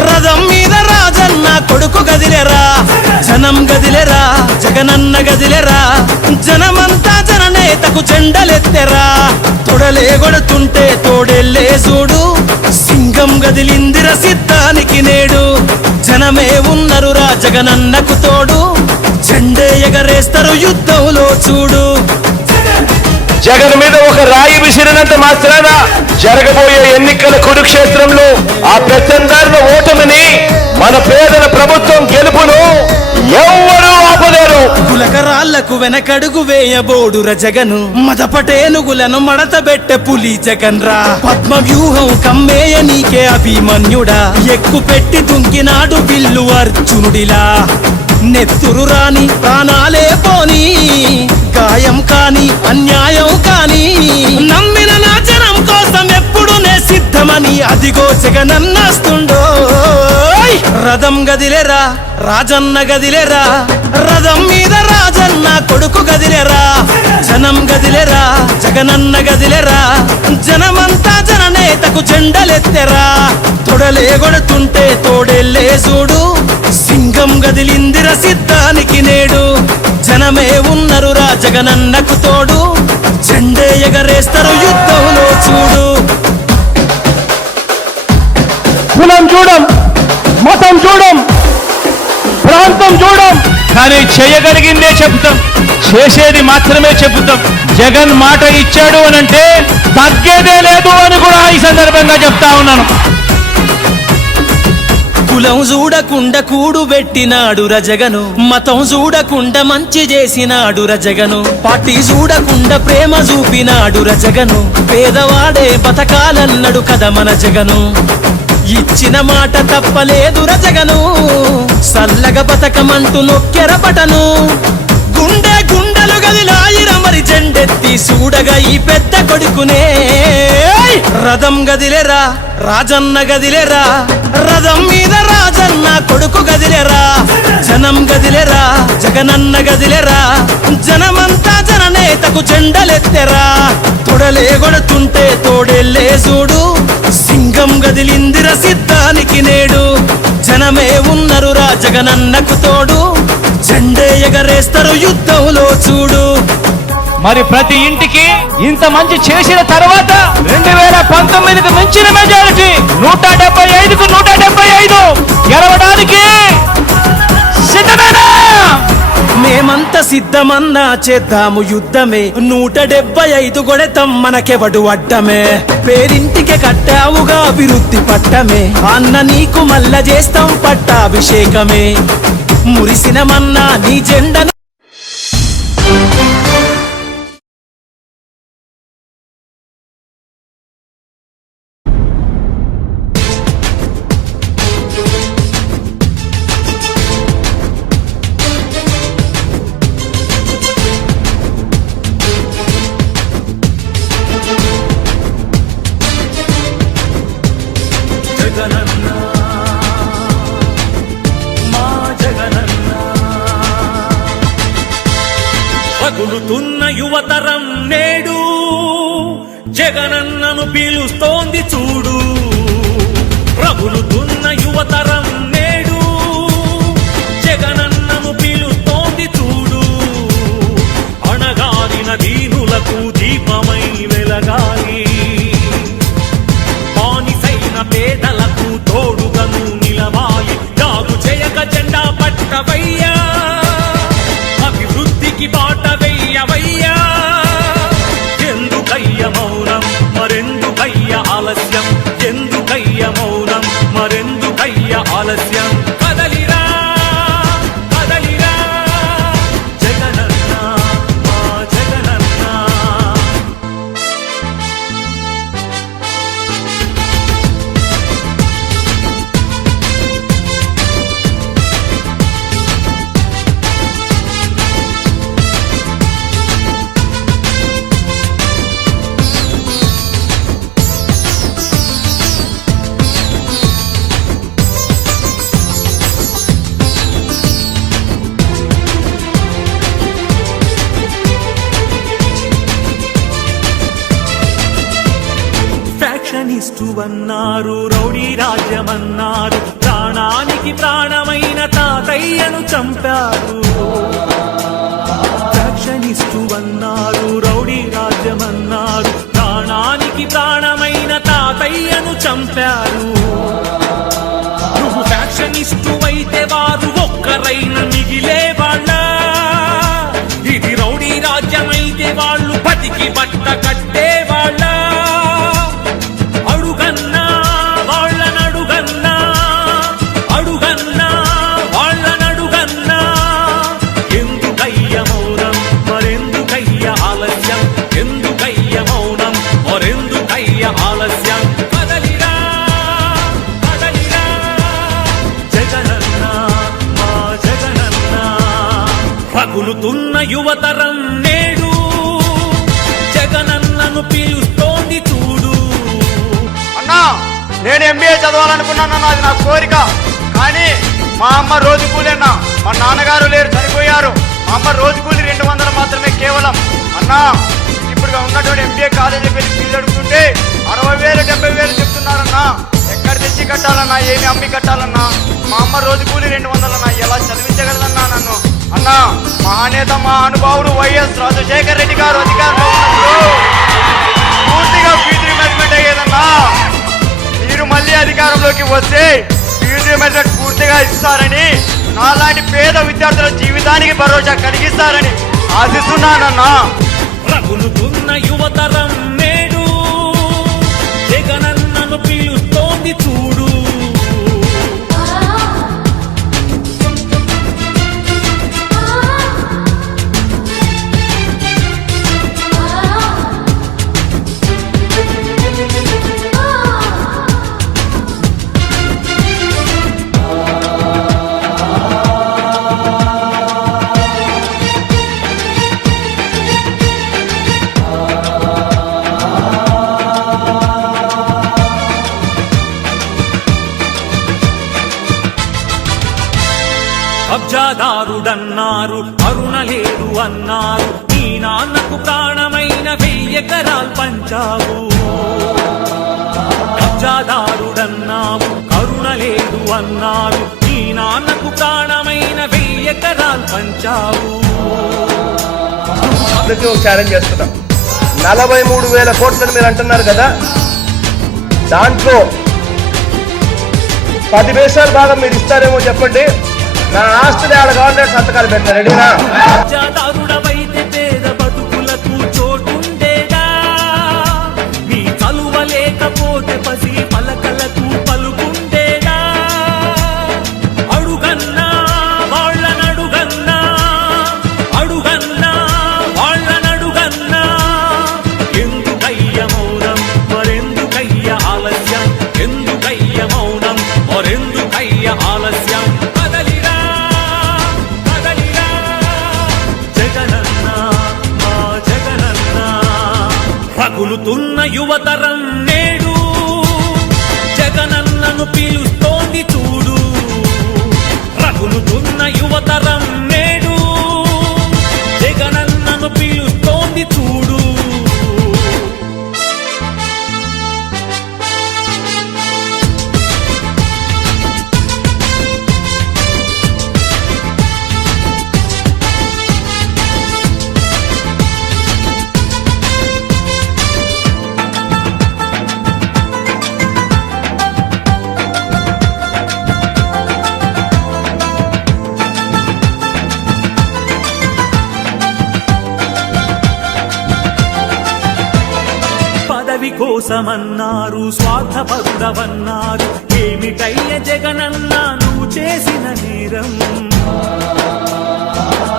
రథం మీద రాజన్న కొడుకు గదిలేరా జనం గదిలేరా జగనన్న గదిలేరా జనమంతా జననేతకు జెండలెత్తెరా తొడలే కొడుతుంటే తోడెల్లే చూడు సింగం గదిలిందిర సిద్ధానికి నేడు జనమే ఉన్నరురా జగనన్నకు తోడు జెండే ఎగరేస్తారు యుద్ధంలో చూడు జగన్ మీద ఒక రాయి విసిరిన గెలిచినంత మాత్రాన జరగబోయే ఎన్నికల కురుక్షేత్రంలో ఆ పెత్తందారుల ఓటమిని మన పేదల ప్రభుత్వం గెలుపును ఎవ్వరూ ఆపలేరు. గులకరాళ్లకు వెనకడుగు వేయబోడుర జగను, మదపటేనుగులను మడతబెట్టె పులి జగన్ రా. పద్మ వ్యూహం కమ్మేయ నీకే అభిమన్యుడా, ఎక్కు పెట్టి దుంకినాడు బిల్లు అర్జునుడిలా. నెత్తురు రాని ప్రాణాలే పోని, గాయం కాని అన్యాయం కాని, నమ్మిన నా జనం కోసం ఎప్పుడు నే సిద్ధమని అదిగో జగనన్నస్తుండో. రథం గదిలేరా రాజన్న గదిలేరా, రథం మీద రాజన్న కొడుకు గదిలేరా. జనం గదిలేరా జగనన్న గదిలేరా, జనమంతా జననేతకు జెండలెత్తెరా. తొడలే కొడుతుంటే తోడెల్లే చూడు, సింగం గదిలిందిర సిద్ధానికి నేడు. జనమే ఉన్నరు రా జగనన్నకు తోడు, జెండే ఎగరేస్తారు యుద్ధంలో చూడు. కులం చూడం, మతం చూడం, ప్రాంతం చూడం, కానీ చేయగలిగిందే చెబుతాం, చేసేది మాత్రమే చెబుతాం. జగన్ మాట ఇచ్చాడు అనంటే తగ్గేదే లేదు అని కూడా ఈ సందర్భంగా చెప్తా ఉన్నాను. కులం చూడకుండా కూడు పెట్టినాడు రజగను, మతం చూడకుండా మంచి చేసినాడు రజగను, పార్టీ చూడకుండా ప్రేమ చూపినాడు రజగను. పేదవాడే బతకాలన్నాడు కదా మన జగను, ఇచ్చిన మాట తప్పలేదు రజగను. సల్లగ బతకమంటూ నొక్కెర బటను, గుండె గుండెలు గదిలాయిర మరి జెండెత్తి చూడగా ఈ పెద్ద కొడుకునే. రథం గదిలేరా రాజన్న గదిలేరా, రథం మీద రాజన్న కొడుకు గదిలేరా. జనం గదిలేరా జగనన్న గదిలేరా, జనమంతా జననేతకు జెండలెత్తెరా. తొడలే కొడుతుంటే తోడెల్లే చూడు, సింగం గదిలిందిర సిద్ధానికి నేడు. జనమే ఉన్నరు రా జగనన్నకు తోడు, జెండే ఎగరేస్తారు యుద్ధంలో చూడు. మరి ప్రతి ఇంటికి ఇంత మంచి చేసిన తర్వాత 2019కు మించిన మెజారిటీ 175కు 175 గెలవడానికి సిద్ధమేనా? మేమంతా సిద్ధమన్నా చేద్దాము యుద్ధమే, 175 కొడతాం మనకెవడు అడ్డమే. పేరింటికి కట్టావుగా అభివృద్ధి పట్టమే, అన్న నీకు మల్ల చేస్తాం పట్టాభిషేకమే. మురిసినమన్నా నీ జెండను పగులుతున్న యువతరం నేడు జగనన్నను పిలుస్తోంది చూడు. రగులుతున్న యువతరం నేడు జగనన్నను పిలుస్తోంది చూడు. అణగారిన దీనులకు దీపమై వెలగాలి, బానిసైన పేదలకు తోడుగను నిలవాలి. జాగు చేయక జెండా పట్టవయ్యా, అభివృద్ధికి బాట వెయ్యవయ్యా. ఎందుకయ్య మౌనం మరెందుకయ్య ఆలస్యం, ఎందుకయ్య మౌనం మరెందుకయ్య ఆలస్యం. కదలిరా కదలిరా జగనన్న మా జగనన్న. ఫ్యాక్షనిస్టు అన్నారు, రౌడీ రాజ్యమన్నారు, ప్రాణానికి ప్రాణమైన తాతయ్యను చంపారు. ఫ్యాక్షనిస్టు అన్నారు, రౌడీ రాజ్యమన్నారు, ప్రాణానికి ప్రాణమైన తాతయ్యను చంపారు. నువ్వు ఫ్యాక్షనిస్టు అయితే వారు ఒక్కరైనా మిగిలే వాళ్ళ. ఇది రౌడీ రాజ్యమైతే వాళ్ళు బతికి బట్ట కట్టే వాళ్ళ. యువతరం నేడు జగనన్నను పిలుస్తోంది చూడు. అన్నా నేను ఎంబీఏ చదవాలనుకున్నానన్నా, అది నా కోరిక. కానీ మా అమ్మ రోజు కూలన్నా, మా నాన్నగారు లేరు, చనిపోయారు. మా అమ్మ రోజు కూలి 200 మాత్రమే కేవలం. అన్నా ఇప్పుడు ఉన్నటువంటి ఎంబీఏ కాలేజీకి వెళ్ళి ఫీజు అడుగుతుంటే 60,000 70,000 చెప్తున్నారన్నా. ఎక్కడ తెచ్చి కట్టాలన్నా, ఏమి అమ్మి కట్టాలన్నా? మా అమ్మ రోజు కూలి 200 అన్నా, ఎలా చదివించగలదన్నా నన్ను? అన్నా మహానేత మహానుభావుడు వైఎస్ రాజశేఖర రెడ్డి గారు అధికారంలో ఉన్నప్పుడు పూర్తిగా ఫీజు రీయింబర్స్మెంట్ అయ్యేదన్నా. మీరు మళ్ళీ అధికారంలోకి వస్తే ఫీజు రీయింబర్స్మెంట్ పూర్తిగా ఇస్తారని, నాలాంటి పేద విద్యార్థుల జీవితానికి భరోసా కలిగిస్తారని ఆశిస్తున్నానన్నా. రగులుతున్న యువతరం నేడు జగనన్నను పిలుస్తోంది చూడు. కబ్జాదారుడన్నారు, కరుణ లేదు అన్నారు, నీ నాన్నకు ప్రాణమైన 1000 ఎకరాలు పంచావు. కబ్జాదారుడన్నావు, కరుణ లేదు అన్నారు, నీ నాన్నకు ప్రాణమైన 1000 ఎకరాలు పంచావు. అందుకే ఛాలెంజ్ చేస్తున్నాం. 43,000 కోట్లని మీరు అంటున్నారు కదా, దాంట్లో 10 పైసలు భాగం మీరు ఇస్తారేమో చెప్పండి. నా ఆస్తిని ఆడ గవర్నమెంట్ సంతకాలు పెట్టారు. రెడీనా? కబ్జాదారుడవైతే పేద బతుకులకు చోటుండేదా? నీ చలువ లేకపోతే పసి పలకలకు పలుకుండేదా? అడుగన్నా వాళ్ళనడుగన్నా, అడుగన్నా వాళ్ళనడుగన్నా, ఎందుకయ్య మౌనం మరెందుకయ్య ఆలస్యం, ఎందుకయ్య మౌనం మరెందుకయ్య ఆలస్యం? రగులుతున్న యువతరం నేడు జగనన్నను పిలుస్తోంది చూడు. రగులుతున్న యువతరం నేడు జగనన్నను పిలుస్తోంది చూడు. పదవి కోసమన్నారు, స్వార్థపరుడవన్నారు, ఏమిటయ్య జగనన్న నువ్వు చేసిన నేరం?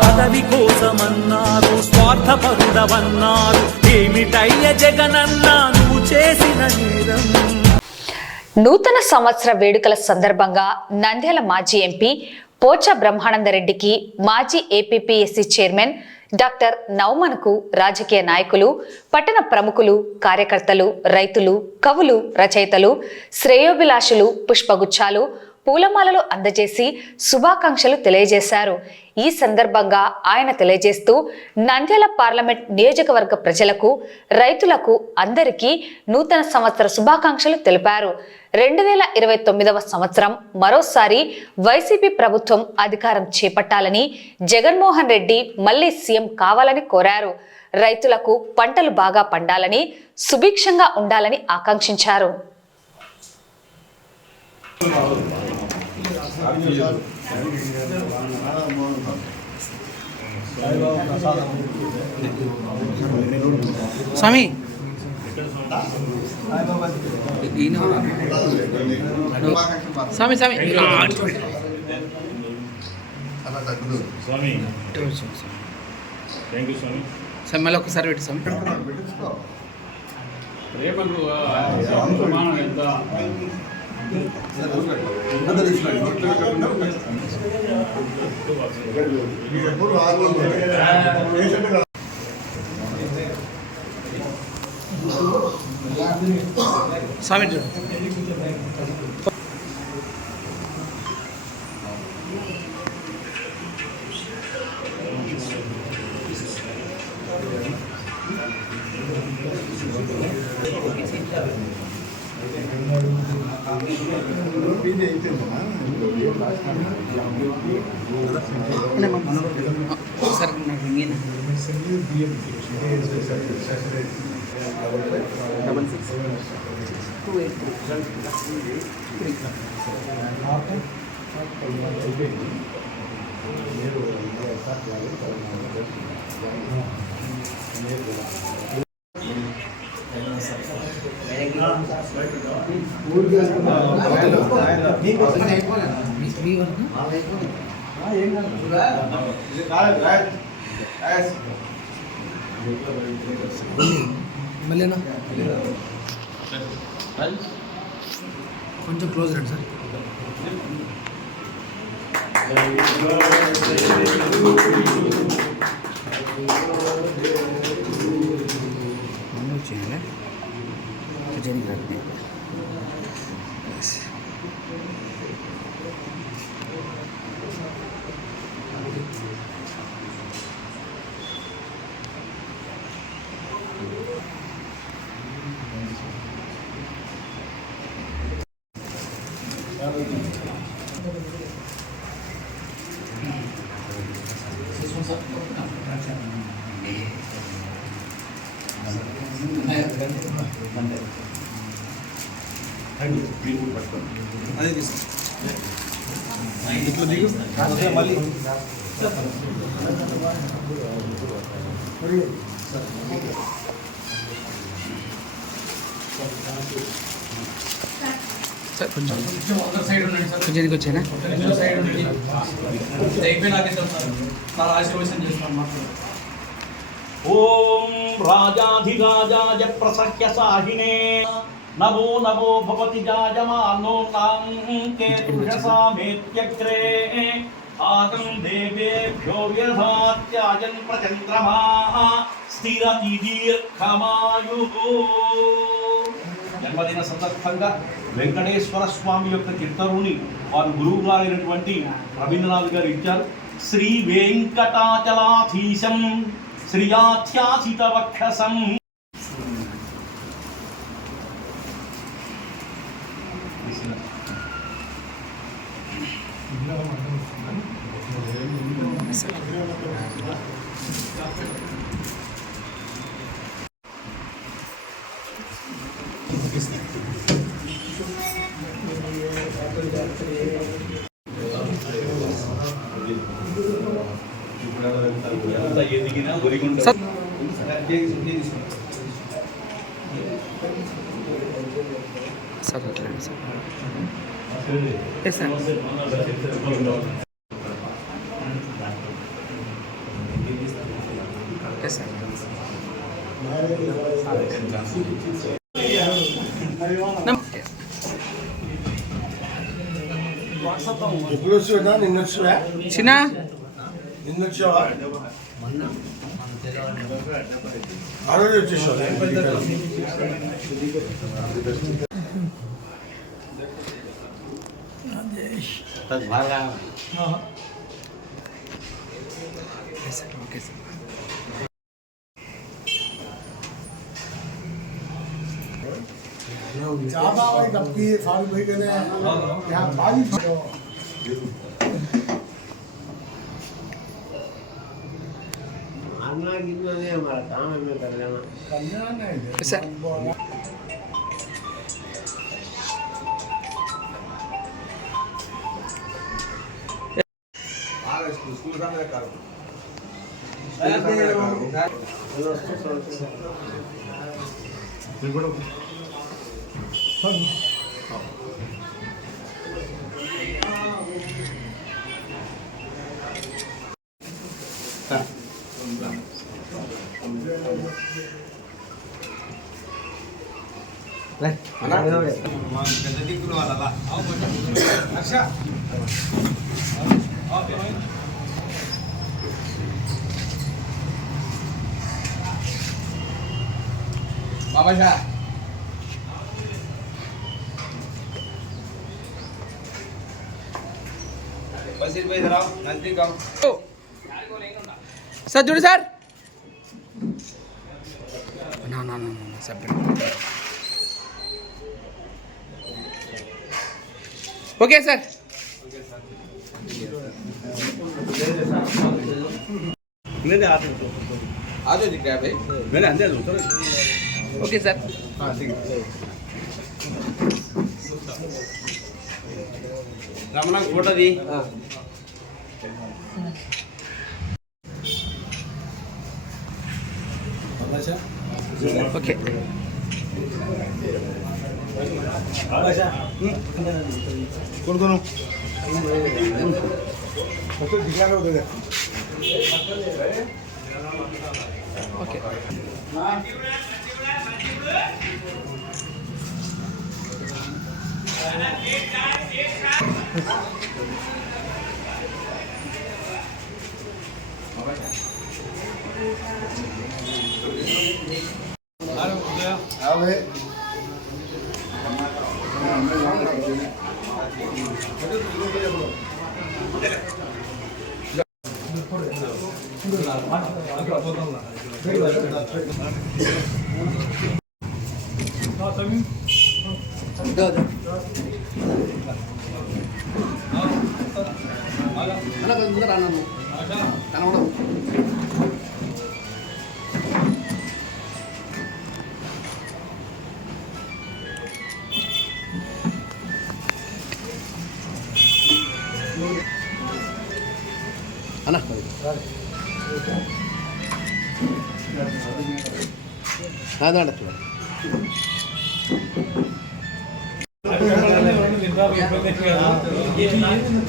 పదవి కోసమన్నారు, స్వార్థపరుడవన్నారు, ఏమిటయ్య జగనన్న నువ్వు చేసిన నేరం? నూతన సంవత్సర వేడుకల సందర్భంగా నంద్యాల మాజీ ఎంపీ పోచ బ్రహ్మానందరెడ్డికి మాజీ ఏపీపీఎస్సీ చైర్మన్ డాక్టర్ నౌమన్కు రాజకీయ నాయకులు, పట్టణ ప్రముఖులు, కార్యకర్తలు, రైతులు, కవులు, రచయితలు, శ్రేయోభిలాషులు పుష్పగుచ్చాలు, పూలమాలలు అందజేసి శుభాకాంక్షలు తెలియజేశారు. ఈ సందర్భంగా ఆయన తెలియజేస్తూ నంద్యాల పార్లమెంట్ నియోజకవర్గ ప్రజలకు, రైతులకు అందరికీ నూతన సంవత్సర శుభాకాంక్షలు తెలిపారు. 2029వ సంవత్సరం మరోసారి వైసీపీ ప్రభుత్వం అధికారం చేపట్టాలని, జగన్మోహన్ రెడ్డి మళ్లీ సీఎం కావాలని కోరారు. రైతులకు పంటలు బాగా పండాలని, సుభిక్షంగా ఉండాలని ఆకాంక్షించారు. స్వామి స్వామి స్వామి స్వామి మళ్ళీ ఒకసారి పెట్టి స్వామి. స్వామి సార్ మళ్ళీనా కొంచెం క్లోజ్ రండి సార్. ఇట్లా దిగు మళ్ళీ సార్ కొంచెం సైడ్ ఉండండి సార్. కొంచెం వచ్చానా సైడ్ ఉండండి. అయిపోయినాకే సార్ ఆశీర్వచనం చేస్తున్నాం మాట్లాడు. ఓం రాజాధిరాజాయ ప్రసహ్య సాహినే నమో నమో భవతి జాయమానో నాం కేతుషసామేత్యగ్రే ఆగం దేవేభ్యో వ్యధాత్యాయన్ ప్రచంద్రమా స్థిరతి దీర్ఘమాయుః. జన్మదిన సందర్భంగా వెంకటేశ్వర స్వామి యొక్క కీర్తనని వారు గురువు గారైనటువంటి రవీంద్రనాథ్ గారు ఇచ్చారు. శ్రీ వెంకటాచలాధీశం శ్రియాధ్యాసిత వక్షసం. ఎదిగిన ఒరిగుంట సార్ అట్లా sir. Yes sir. Yes sir. ఎప్పుడు వచ్చా నిన్న వచ్చా చిన్న నిన్న వచ్చావా ఆ రోజు వచ్చేసావు. Okay sir. ज़्यादा भाई दबकी साल भाई कहने यहाँ बारिश आना कितना नहीं हमारा काम है मैं कर लेना कल्याण है सर. स्कूल का मैं कर బాబాషా సార్ చూడు sir okay sir okay sir Ramana ఫోటోది ఓకే కొనుక్కోను ఓకే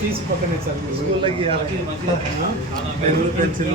తీసి పక్కనే సార్ పెన్సిల్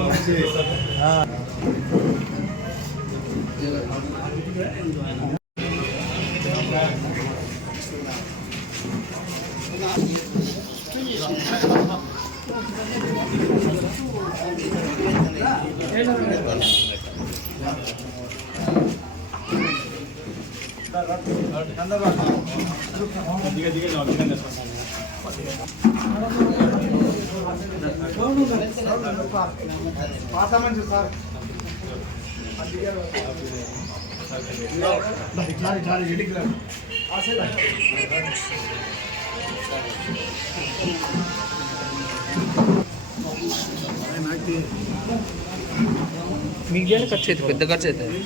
మీకు ఖర్చు అవుతుంది, పెద్ద ఖర్చు అవుతుంది.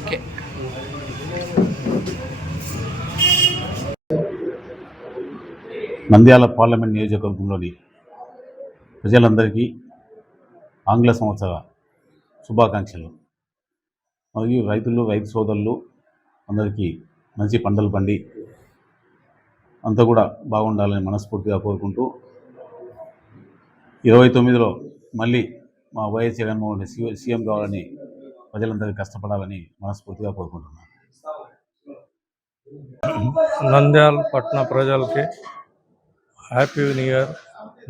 ఓకే నంద్యాల పార్లమెంట్ నియోజకవర్గంలోని ప్రజలందరికీ ఆంగ్ల సంవత్సర శుభాకాంక్షలు. మరియు రైతు సోదరులు అందరికీ మంచి పంటలు పండి అంతా కూడా బాగుండాలని మనస్ఫూర్తిగా కోరుకుంటూ 29లో మళ్ళీ మా వైఎస్ జగన్మోహన్ రెడ్డి సీఎం కావాలని ప్రజలందరికీ కష్టపడాలని మనస్ఫూర్తిగా కోరుకుంటున్నాను. నంద్యాల పట్టణ ప్రజలకి హ్యాపీ న్యూ ఇయర్,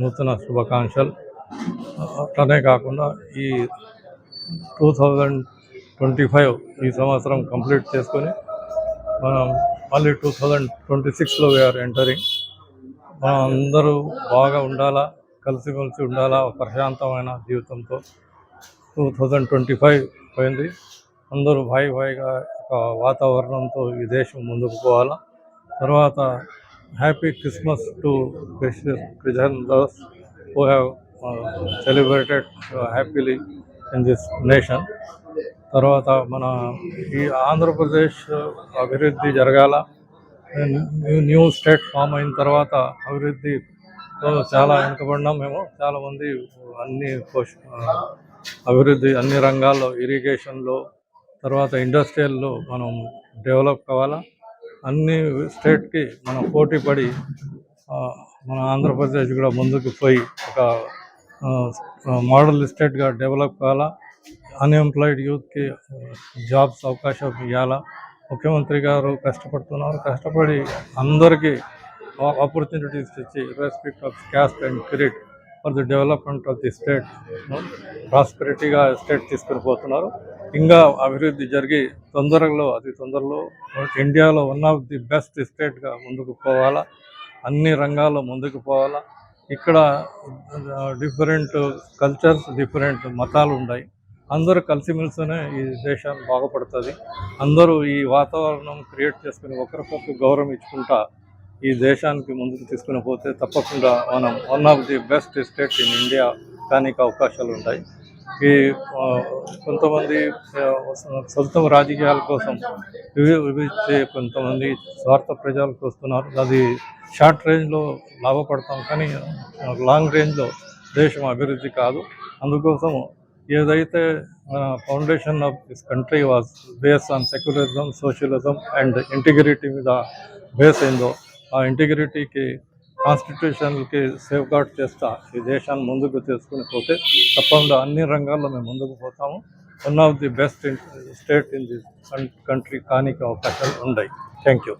నూతన శుభాకాంక్షలు. అట్లనే కాకుండా ఈ 2025 ఈ సంవత్సరం కంప్లీట్ చేసుకొని మనం మళ్ళీ 2026లో వీఆర్ ఎంటరింగ్. మనం అందరూ బాగా ఉండాలా, కలిసిమెలిసి ఉండాలా, ప్రశాంతమైన జీవితంతో. 2025 పోయింది, అందరూ భాయిగా ఒక వాతావరణంతో ఈ దేశం ముందుకు పోవాలా. తర్వాత happy Christmas to Christian those who have celebrated happily in this nation. తర్వాత మన ఈ ఆంధ్రప్రదేశ్ అభివృద్ధి జరగాల. న్యూ స్టేట్ ఫామ్ అయిన తర్వాత అభివృద్ధితో చాలా వెనుకబడినాం మేము. చాలామంది అభివృద్ధి అన్ని రంగాల్లో, ఇరిగేషన్లో, తర్వాత ఇండస్ట్రియల్లో మనం డెవలప్ కావాలా. అన్ని స్టేట్కి మనం పోటీ పడి మన ఆంధ్రప్రదేశ్ కూడా ముందుకు పోయి ఒక మోడల్ స్టేట్గా డెవలప్ కావాలా, అన్ఎంప్లాయిడ్ యూత్కి జాబ్స్ అవకాశం ఇవ్వాలా. ముఖ్యమంత్రి గారు కష్టపడి అందరికీ ఆపర్చునిటీస్ ఇచ్చి respect of caste and credit for the development of the state, ప్రాస్పెరిటీగా స్టేట్ తీసుకుని పోతున్నారు. ఇంకా అభివృద్ధి జరిగి అతి తొందరలో ఇండియాలో వన్ ఆఫ్ ది బెస్ట్ స్టేట్గా ముందుకు పోవాలా, అన్ని రంగాల్లో ముందుకు పోవాలా. ఇక్కడ డిఫరెంట్ కల్చర్స్, డిఫరెంట్ మతాలు ఉన్నాయి. అందరూ కలిసిమెలిసినే ఈ దేశాన్ని బాగుపడుతుంది. అందరూ ఈ వాతావరణం క్రియేట్ చేసుకుని ఒకరికొకరు గౌరవం ఇచ్చుకుంటా ఈ దేశానికి ముందుకు తీసుకుని పోతే తప్పకుండా మనం one of the best state in India దానికి అవకాశాలు ఉంటాయి. ఈ కొంతమంది సొంత రాజకీయాల కోసం విభజించే కొంతమంది స్వార్థ ప్రజలకు వస్తున్నారు. అది షార్ట్ రేంజ్లో లాభపడతాం, కానీ లాంగ్ రేంజ్లో దేశం అభివృద్ధి కాదు. అందుకోసం ఏదైతే foundation of this country was based on secularism, socialism and integrity మీద బేస్ అయిందో, ఆ ఇంటిగ్రిటీకి కాన్స్టిట్యూషన్కి సేఫ్ గార్డ్ చేస్తా ఈ దేశాన్ని ముందుకు తీసుకుని పోతే తప్పకుండా అన్ని రంగాల్లో మేము ముందుకు పోతాము. One of the best state in this country కానికి అవకాశాలు ఉన్నాయి. Thank you.